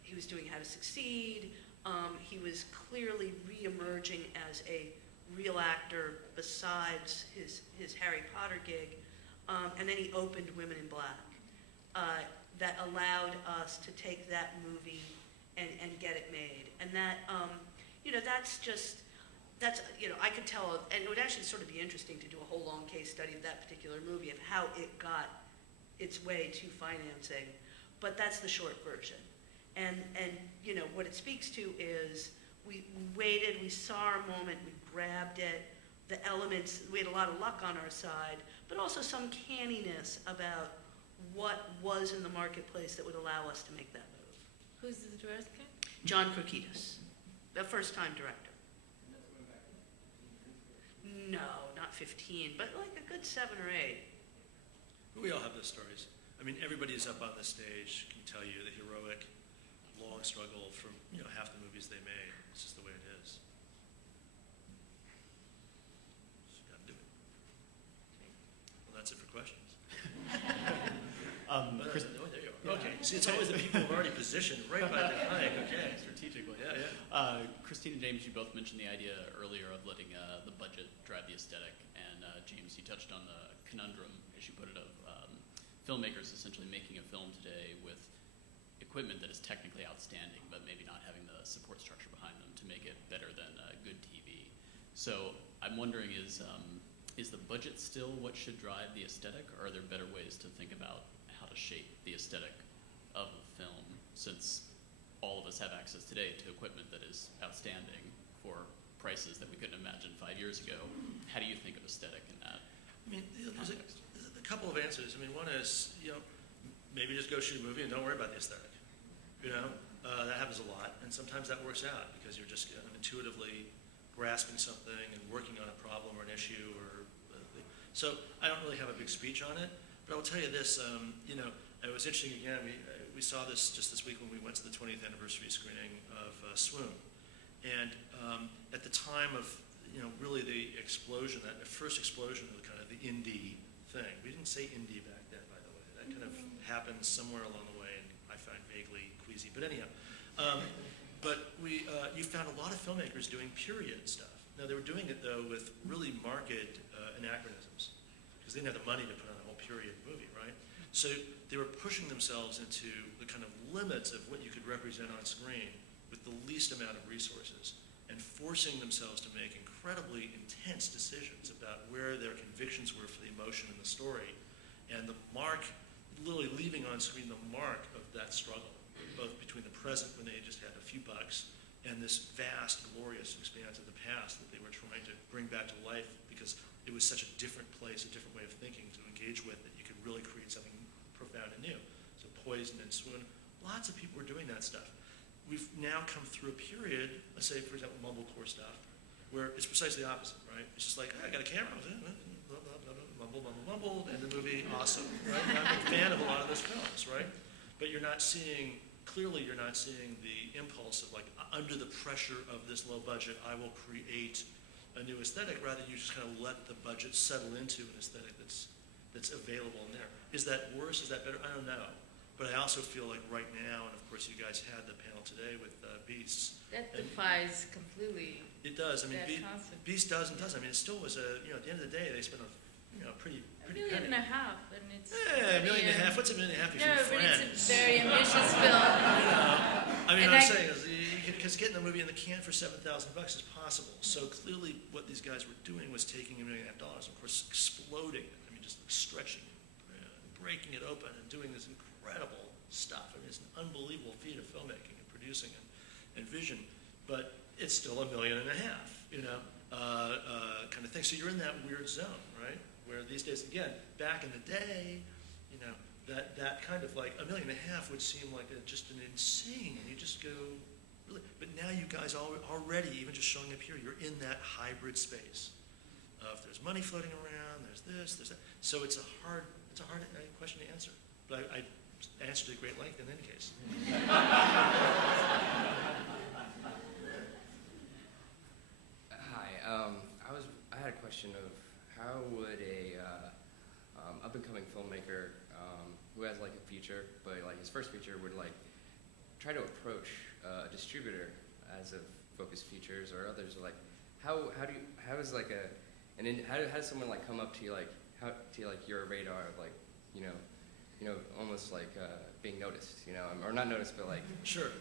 he was doing How to Succeed, he was clearly re-emerging as a real actor besides his Harry Potter gig. And then he opened Women in Black. That allowed us to take that movie and get it made. And that, you know, that's, you know, I could tell, and it would actually sort of be interesting to do a whole long case study of that particular movie, of how it got its way to financing. But that's the short version. And you know, what it speaks to is we waited, we saw our moment, we grabbed it, the elements, we had a lot of luck on our side, but also some canniness about what was in the marketplace that would allow us to make that move. Who's the director? John Krokidas, the first-time director. No, not 15, but like a good 7 or 8. We all have those stories. I mean, everybody who's up on the stage can tell you the heroic, long struggle from, you know, half the movies they made. It's just the way it is. Just gotta do it. Well, that's it for questions. There you are. Okay, see, it's always the people who've already positioned right by the mic. Okay. Strategically. Yeah. Christine and James, you both mentioned the idea earlier of letting the budget drive the aesthetic, and James, you touched on the conundrum, as you put it, of filmmakers essentially making a film today with equipment that is technically outstanding, but maybe not having the support structure behind them to make it better than good TV. So I'm wondering, is the budget still what should drive the aesthetic, or are there better ways to think about how to shape the aesthetic of a film, since all of us have access today to equipment that is outstanding for prices that we couldn't imagine 5 years ago? How do you think of aesthetic in that I mean, there's context? a couple of answers. I mean, one is, you know, maybe just go shoot a movie and don't worry about the aesthetic. You know, that happens a lot, and sometimes that works out because you're just intuitively grasping something and working on a problem or an issue. So I don't really have a big speech on it, but I will tell you this. You know, it was interesting again. We saw this just this week when we went to the 20th anniversary screening of Swoon, and at the time of, you know, really the explosion, that first explosion of kind of the indie thing. We didn't say indie back then, by the way. That kind of happened somewhere along the way, and I find vaguely queasy. But anyhow, you found a lot of filmmakers doing period stuff. Now, they were doing it, though, with really marked anachronisms, because they didn't have the money to put on a whole period movie, right? So they were pushing themselves into the kind of limits of what you could represent on screen with the least amount of resources, and forcing themselves to make incredibly intense decisions about where their convictions were for the emotion and the story, and the mark, literally leaving on screen the mark of that struggle, both between the present when they just had a few bucks and this vast, glorious expanse of the past that they were trying to bring back to life because it was such a different place, a different way of thinking to engage with, that you could really create something profound and new. So Poison and Swoon, lots of people were doing that stuff. We've now come through a period, let's say, for example, mumblecore stuff, where it's precisely the opposite, right? It's just like, hey, I got a camera, blah, blah, blah, blah, mumble, mumble, mumble, and the movie, awesome, right? And I'm a fan of a lot of those films, right? But you're not seeing, clearly you're not seeing the impulse of like, under the pressure of this low budget, I will create a new aesthetic. Rather, you just kind of let the budget settle into an aesthetic that's that's available in there. Is that worse? Is that better? I don't know. But I also feel like right now, and of course you guys had the panel today with Beasts. That defies completely It does. I mean, that concept. Beast does and does. I mean, it still was at the end of the day, they spent a pretty $1.5 million, and it's $1.5 million. What's $1.5 million if no, you're but friends? it's a very ambitious film. I mean, And what I'm I- saying is, because getting the movie in the can for $7,000 is possible. So clearly, what these guys were doing was taking $1.5 million, of course, exploding it. I mean, just stretching it, breaking it open, and doing this incredible stuff. I mean, it's an unbelievable feat of filmmaking and producing and vision. But it's still $1.5 million, kind of thing. So you're in that weird zone, right? Where these days, again, back in the day, that kind of like $1.5 million would seem like just an insane. You just go, really. But now you guys already, even just showing up here, you're in that hybrid space. If there's money floating around, there's this, there's that. So it's a hard question to answer. But I answered at great length in any case. Hi. I had a question of how would a up-and-coming filmmaker who has like a feature, but like his first feature would like try to approach a distributor as of Focus Features or others, or like how does someone like come up to you like your radar of like almost like being noticed, or not noticed, but like Sure.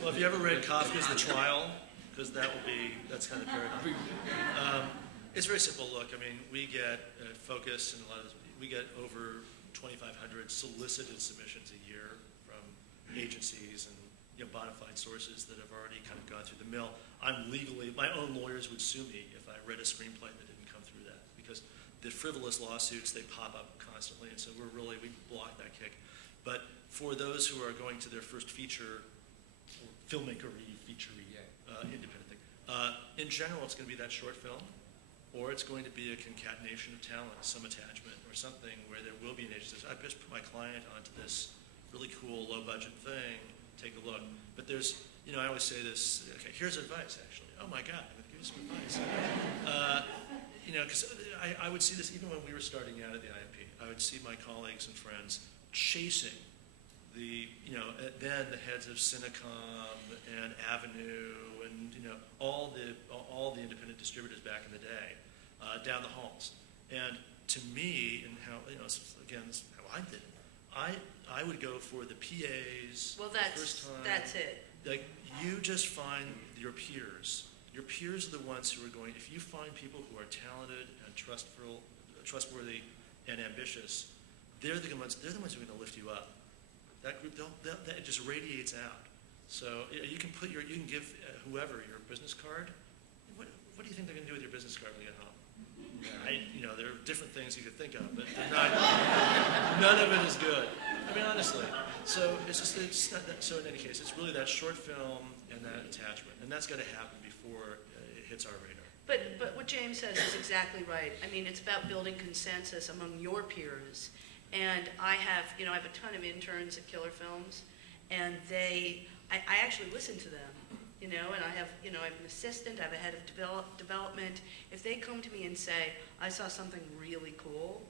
Well, have you ever read Kafka's The Trial? Because that's kind of paradigm. It's very simple. Look, I mean, we get Focus and a lot of this, we get over 2,500 solicited submissions a year from agencies and bona fide sources that have already kind of gone through the mill. My own lawyers would sue me if I read a screenplay that didn't come through that, because the frivolous lawsuits, they pop up constantly, and so we block that kick. But for those who are going to their first feature, or filmmaker-y, feature-y, independent thing, in general, it's going to be that short film, or it's going to be a concatenation of talent, some attachment, or something where there will be an agency that says, I just put my client onto this really cool, low-budget thing, take a look. But there's, I always say this, okay, here's advice, actually. Oh my God, I'm going to give you some advice. Because I would see this even when we were starting out at the IMP. I would see my colleagues and friends chasing then the heads of Cinecom and Avenue and all the independent distributors back in the day down the halls. And to me, and how again, this is how I did it. I would go for the PAs. Well, the first time. that's it. Like, you just find your peers. Your peers are the ones who are going. If you find people who are talented and trustworthy and ambitious, they're the ones who are going to lift you up. That group, that just radiates out. So you can give whoever your business card. What do you think they're going to do with your business card when you get home? There are different things you could think of, but they're not. None of it is good. I mean, honestly. So it's not that. So in any case, it's really that short film and that attachment, and that's got to happen before it hits our radar. But what James says is exactly right. I mean, it's about building consensus among your peers. And I have a ton of interns at Killer Films, and I actually listen to them, and I have, I have an assistant, I have a head of development. If they come to me and say, I saw something really cool,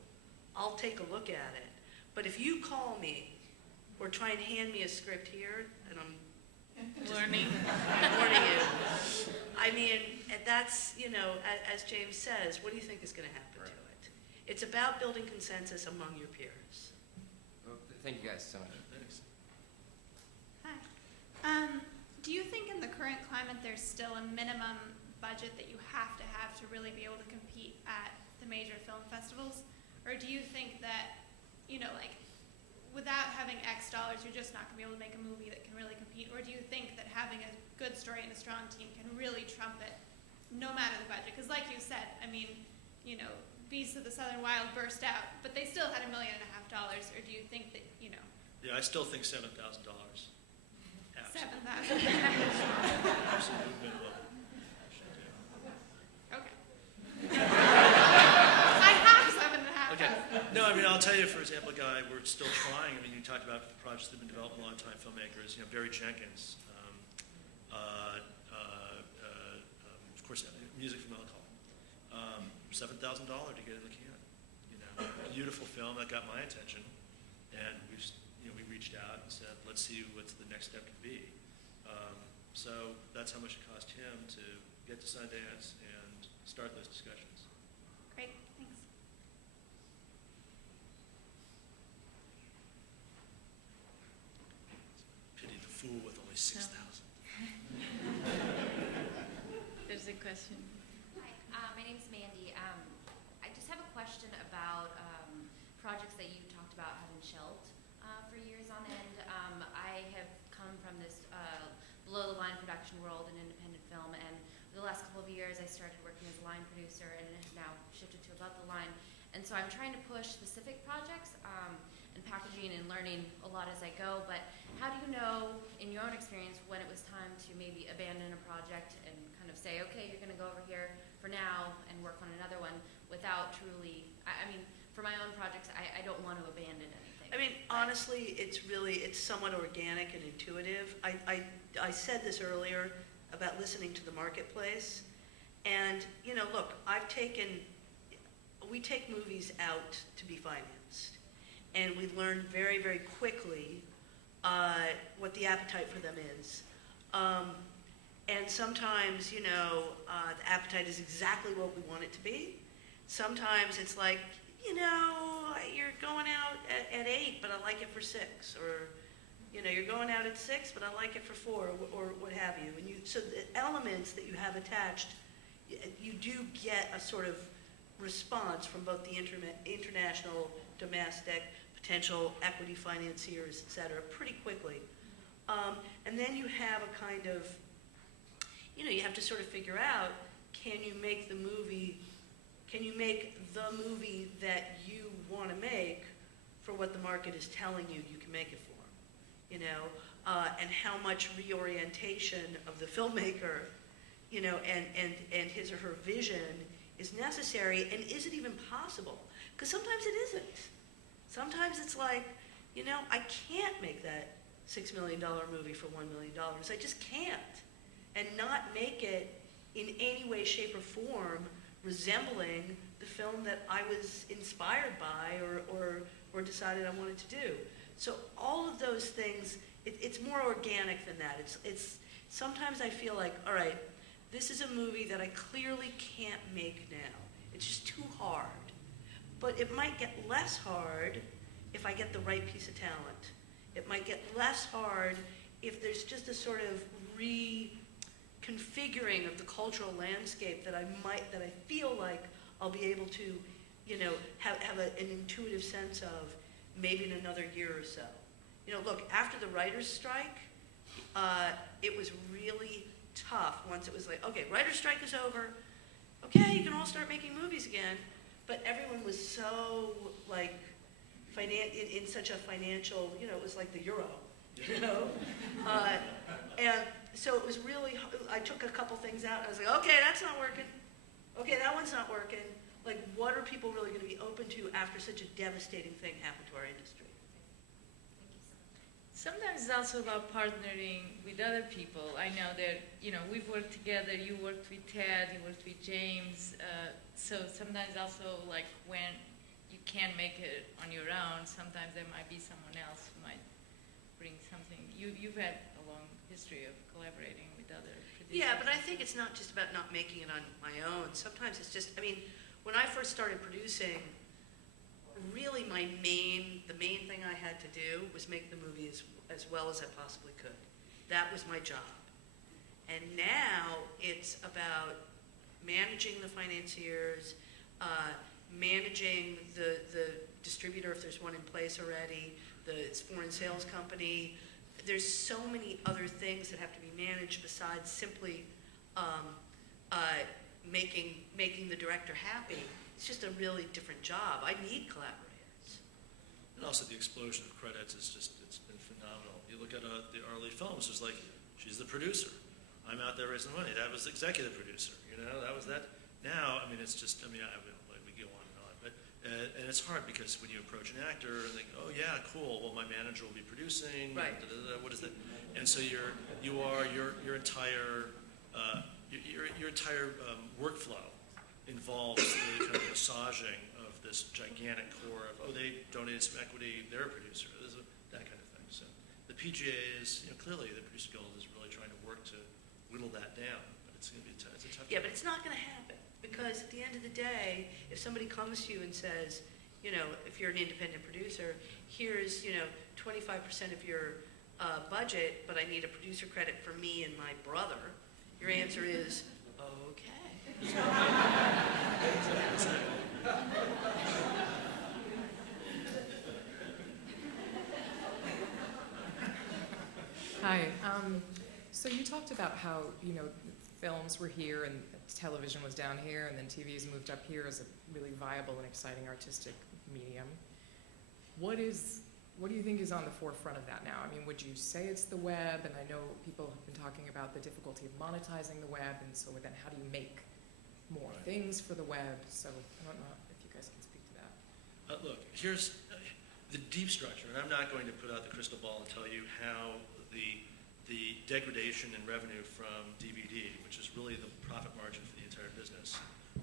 I'll take a look at it. But if you call me or try and hand me a script here, and I'm warning you, I mean, that's, as James says, what do you think is going to happen to it? It's about building consensus among your peers. Well, thank you guys so much. Thanks. Hi. Do you think in the current climate there's still a minimum budget that you have to really be able to compete at the major film festivals? Or do you think that, like, without having X dollars, you're just not going to be able to make a movie that can really compete? Or do you think that having a good story and a strong team can really trump it no matter the budget? Because like you said, I mean, Beasts of the Southern Wild burst out, but they still had $1.5 million. Or do you think that, Yeah, I still think $7,000. $7,000? Absolute minimum. Okay. I have $7,500. Okay. No, I mean, I'll tell you, for example, Guy, we're still trying. I mean, you talked about projects that have been developed a long time, filmmakers, Barry Jenkins, of course, music from Melancholy. $7,000 to get in the can. a beautiful film that got my attention, and we reached out and said, let's see what the next step could be. So that's how much it cost him to get to Sundance and start those discussions. Great, thanks. Pity the fool with only 6,000. There's a question. Hi, my name's Mandy. I just have a question about projects that you talked about having shelved for years on end. I have come from this below-the-line production world in independent film, and for the last couple of years I started working as a line producer and have now shifted to above the line. And so I'm trying to push specific projects and packaging and learning a lot as I go, but how do you know, in your own experience, when it was time to maybe abandon a project and kind of say, okay, you're going to go over here for now and work on another one without truly, I mean, for my own projects, I don't want to abandon anything. I mean, honestly, it's somewhat organic and intuitive. I said this earlier about listening to the marketplace. And, look, we take movies out to be financed. And we learn very, very quickly what the appetite for them is. And sometimes, the appetite is exactly what we want it to be. Sometimes it's like, you're going out at 8, but I like it for 6. Or, you're going out at 6, but I like it for 4, or what have you. And so the elements that you have attached, you do get a sort of response from both the international, domestic, potential equity financiers, et cetera, pretty quickly. And then you have a kind of, you have to sort of figure out, can you make the movie that you want to make for what the market is telling you can make it for, and how much reorientation of the filmmaker, and his or her vision is necessary, and is it even possible? Because sometimes it isn't. Sometimes it's like, I can't make that $6 million movie for $1 million. I just can't. And not make it in any way, shape, or form resembling the film that I was inspired by or decided I wanted to do. So all of those things, it's more organic than that. It's sometimes I feel like, all right, this is a movie that I clearly can't make now. It's just too hard. But it might get less hard if I get the right piece of talent. It might get less hard if there's just a sort of reconfiguring of the cultural landscape that I feel like I'll be able to, have an intuitive sense of maybe in another year or so. Look, after the writer's strike, it was really tough once it was like, okay, writer's strike is over. Okay, you can all start making movies again. But everyone was so, like, in such a financial, it was like the euro, and so it was really, I took a couple things out, and I was like, okay, that's not working. Okay, that one's not working. Like, what are people really going to be open to after such a devastating thing happened to our industry? Sometimes it's also about partnering with other people. I know that, we've worked together. You worked with Ted, you worked with James. So sometimes also, like, when you can't make it on your own, sometimes there might be someone else who might bring something. You've had a long history of collaborating with other producers. Yeah, but I think it's not just about not making it on my own. Sometimes it's just, when I first started producing, really the main thing I had to do was make the movie as well as I possibly could. That was my job. And now it's about managing the financiers, managing the distributor if there's one in place already, the foreign sales company. There's so many other things that have to be managed besides simply making the director happy. It's just a really different job. I need collaborators. And also the explosion of credits is it's been phenomenal. You look at the early films, it's like, she's the producer. I'm out there raising money. That was executive producer, that was that. Now, it's just, we go on and on. But, and it's hard because when you approach an actor and think, oh yeah, cool, well my manager will be producing, right. What is that? And so your entire workflow involves the kind of massaging of this gigantic core of, oh, they donated some equity, they're a producer, that kind of thing. So the PGA is, clearly the Producer Guild is really trying to work to whittle that down, but it's going to be it's a tough. Yeah, but it's not going to happen because at the end of the day, if somebody comes to you and says, if you're an independent producer, here's 25% of your budget, but I need a producer credit for me and my brother, your answer is okay. Hi. So you talked about how, films were here and television was down here and then TV's moved up here as a really viable and exciting artistic medium. What do you think is on the forefront of that now? I mean, would you say it's the web? And I know people have been talking about the difficulty of monetizing the web, and so then how do you make more things for the web? So I don't know if you guys can speak to that. Look, here's the deep structure, and I'm not going to put out the crystal ball and tell you how the degradation in revenue from DVD, which is really the profit margin for the entire business,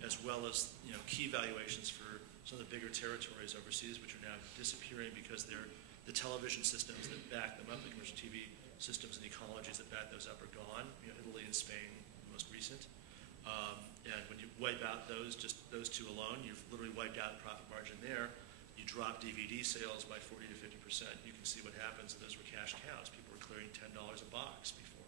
as well as key valuations for some of the bigger territories overseas, which are now disappearing because the television systems that back them up, the commercial TV systems and ecologies that back those up are gone. Italy and Spain, the most recent. And when you wipe out those two alone, you've literally wiped out profit margin there. You drop DVD sales by 40 to 50%. You can see what happens if those were cash cows. People were clearing $10 a box before.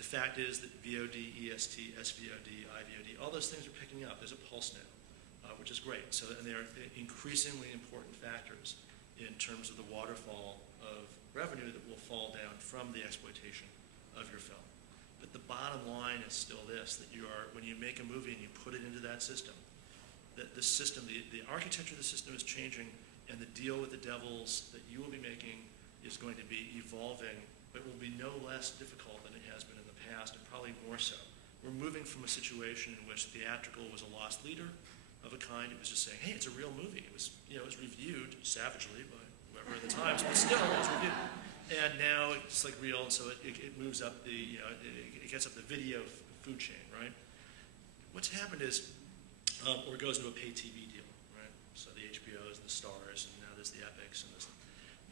The fact is that VOD, EST, SVOD, IVOD, all those things are picking up. There's a pulse now, which is great. So, and they're increasingly important factors in terms of the waterfall of revenue that will fall down from the exploitation of your film. But the bottom line is still this, that when you make a movie and you put it into that system, the system, the architecture of the system is changing, and the deal with the devils that you will be making is going to be evolving, but will be no less difficult than it has been in the past, and probably more so. We're moving from a situation in which theatrical was a lost leader of a kind. It was just saying, hey, it's a real movie. It was, it was reviewed savagely by whoever at the Times, but still, it was reviewed. And now it's like real, and so it moves up it gets up the video food chain, right? What's happened is, or it goes into a pay TV deal, right? So the HBOs, the Stars, and now there's the Epics, and this.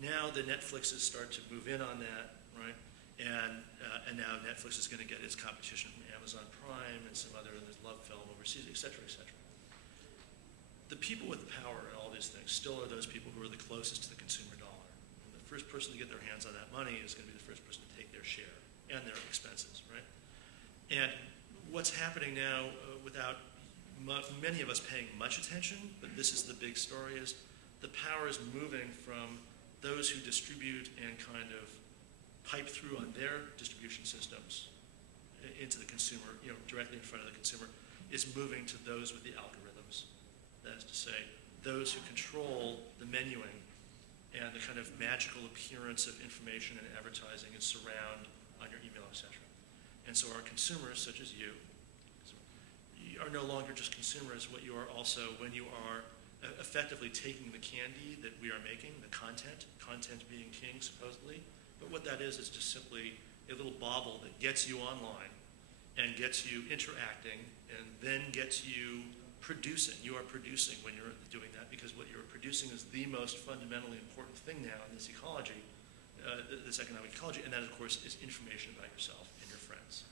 Now the Netflixes start to move in on that, right? And now Netflix is going to get its competition from Amazon Prime and some other, and there's Love Film overseas, et cetera, et cetera. The people with the power and all these things still are those people who are the closest to the consumer dollar. And the first person to get their hands on that money is going to be the first person to take their share and their expenses, right? And what's happening now, without many of us paying much attention, but this is the big story, is the power is moving from those who distribute and kind of pipe through on their distribution systems into the consumer, directly in front of the consumer, is moving to those with the algorithms. That is to say, those who control the menuing and the kind of magical appearance of information and advertising and surround on your email, etc. And so our consumers, such as you are no longer just consumers. What you are also, when you are effectively taking the candy that we are making, the content being king, supposedly, but what that is just simply a little bauble that gets you online and gets you interacting and then gets you producing. You are producing when you're doing that, because what you're producing is the most fundamentally important thing now in this ecology, this economic ecology, and that, of course, is information about yourself and your friends,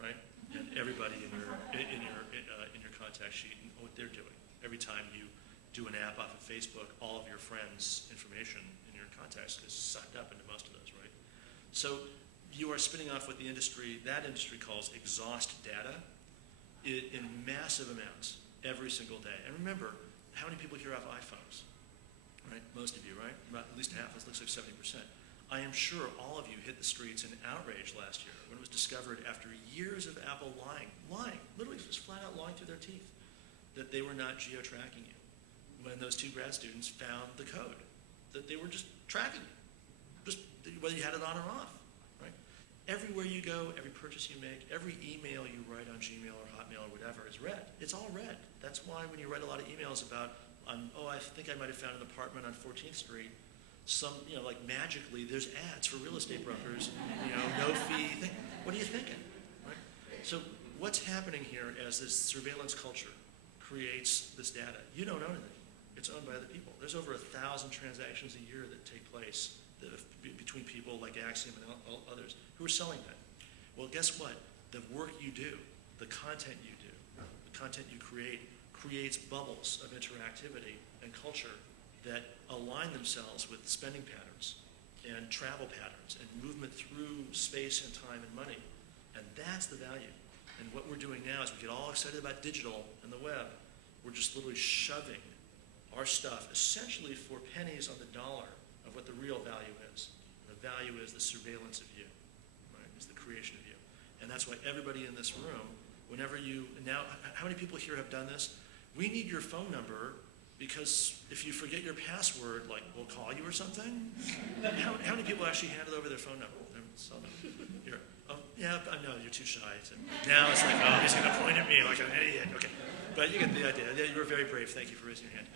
right? And everybody in your contact sheet and what they're doing. Every time you do an app off of Facebook, all of your friends' information in your contacts is sucked up into most of those, right? So you are spinning off what that industry calls exhaust data in massive amounts every single day. And remember, how many people here have iPhones, right? Most of you, right? About at least half. It looks like 70%. I am sure all of you hit the streets in outrage last year when it was discovered after years of Apple lying, literally just flat out lying through their teeth, that they were not geo-tracking you. When those two grad students found the code, that they were just tracking you, just whether you had it on or off, right? Everywhere you go, every purchase you make, every email you write on Gmail or Hotmail or whatever is read. It's all read. That's why when you write a lot of emails about, I think I might have found an apartment on 14th Street, like magically, there's ads for real estate brokers, no fee. What are you thinking, right? So what's happening here as this surveillance culture creates this data. You don't own it. It's owned by other people. There's over 1,000 transactions a year that take place between people like Axiom and others who are selling that. Well, guess what? The work you do, the content you do, the content you create, creates bubbles of interactivity and culture that align themselves with spending patterns and travel patterns and movement through space and time and money. And that's the value. And what we're doing now is we get all excited about digital and the web. We're just literally shoving our stuff essentially for pennies on the dollar of what the real value is. The value is the surveillance of you, right? Is the creation of you. And that's why everybody in this room, whenever you, now, how many people here have done this? We need your phone number because if you forget your password, like we'll call you or something. How many people actually handed over their phone number? Here. Oh, yeah, no, you're too shy. Now it's like, oh, he's going to point at me like an idiot. Okay, but you get the idea. Yeah, you were very brave. Thank you for raising your hand.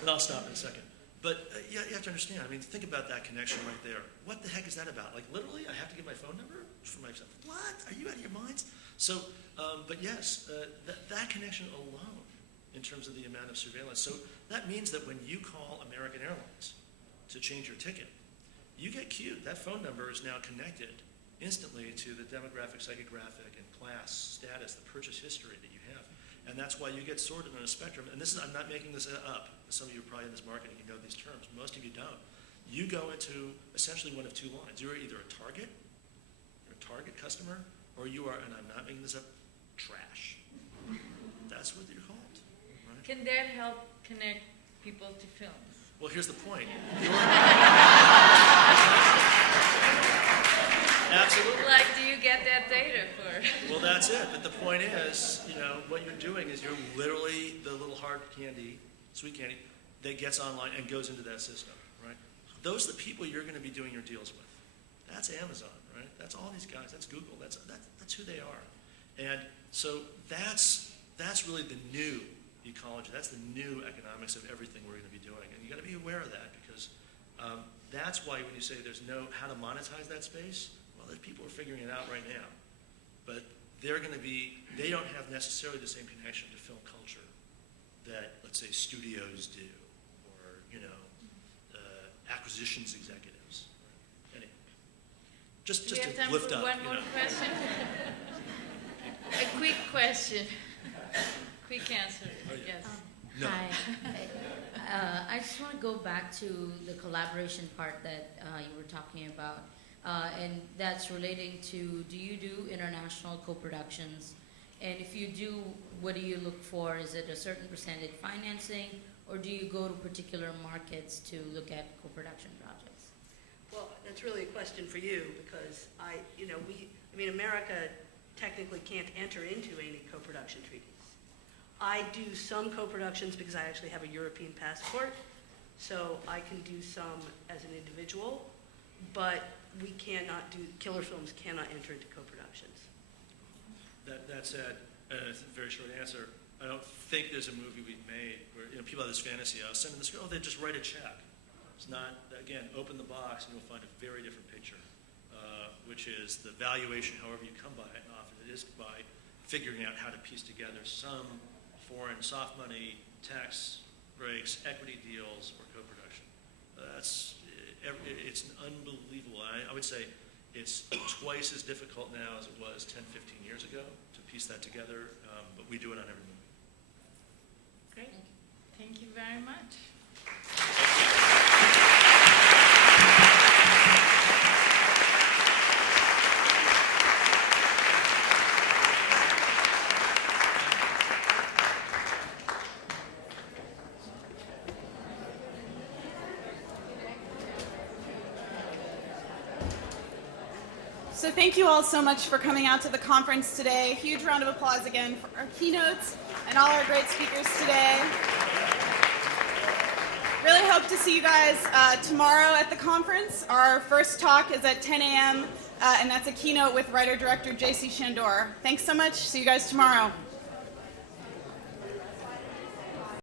And I'll stop in a second. But yeah, you have to understand. I mean, think about that connection right there. What the heck is that about? Like, literally, I have to give my phone number for myself. What? Are you out of your minds? So, but yes, that connection alone, in terms of the amount of surveillance. So that means that when you call American Airlines to change your ticket, you get cued. That phone number is now connected instantly to the demographic, psychographic, and class status, the purchase history that you have. And that's why you get sorted on a spectrum. And this is, I'm not making this up. Some of you are probably in this marketing, you know these terms. Most of you don't. You go into essentially one of two lines. You're either a target customer, or you are, and I'm not making this up, trash. That's what you're called. Right? Can that help connect people to films? Well, here's the point. Absolutely. Like, do you get that data for? Well, that's it. But the point is, you know, what you're doing is you're literally the little hard candy, sweet candy, that gets online and goes into that system, right? Those are the people you're going to be doing your deals with. That's Amazon, right? That's all these guys. That's Google. That's who they are. And so that's really the new ecology. That's the new economics of everything we're going to be doing. And you got to be aware of that because that's why when you say there's no how to monetize that space, well, people are figuring it out right now. But they don't have necessarily the same connection to film culture that, let's say, studios do, or, you know, acquisitions executives. Anyway, just to lift up. One more question? A quick question. Quick answer, yes. No. Hi. I just want to go back to the collaboration part that you were talking about. And that's relating to, do you do international co-productions? And if you do, what do you look for? Is it a certain percentage financing, or do you go to particular markets to look at co-production projects? Well, that's really a question for you because America technically can't enter into any co-production treaties. I do some co-productions because I actually have a European passport, so I can do some as an individual, but we cannot do, Killer Films cannot enter into co-productions. That said, it's a very short answer. I don't think there's a movie we've made where people have this fantasy. I was sending this, they just write a check. It's not, again, open the box and you'll find a very different picture, which is the valuation, however you come by it, and often it is by figuring out how to piece together some foreign soft money, tax breaks, equity deals, or co-production. It's unbelievable. I would say it's twice as difficult now as it was 10, 15 years ago to piece that together, but we do it on every movie. Great. Thank you very much. So thank you all so much for coming out to the conference today. Huge round of applause again for our keynotes and all our great speakers today. Really hope to see you guys tomorrow at the conference. Our first talk is at 10 a.m. And that's a keynote with writer-director J.C. Shandor. Thanks so much. See you guys tomorrow.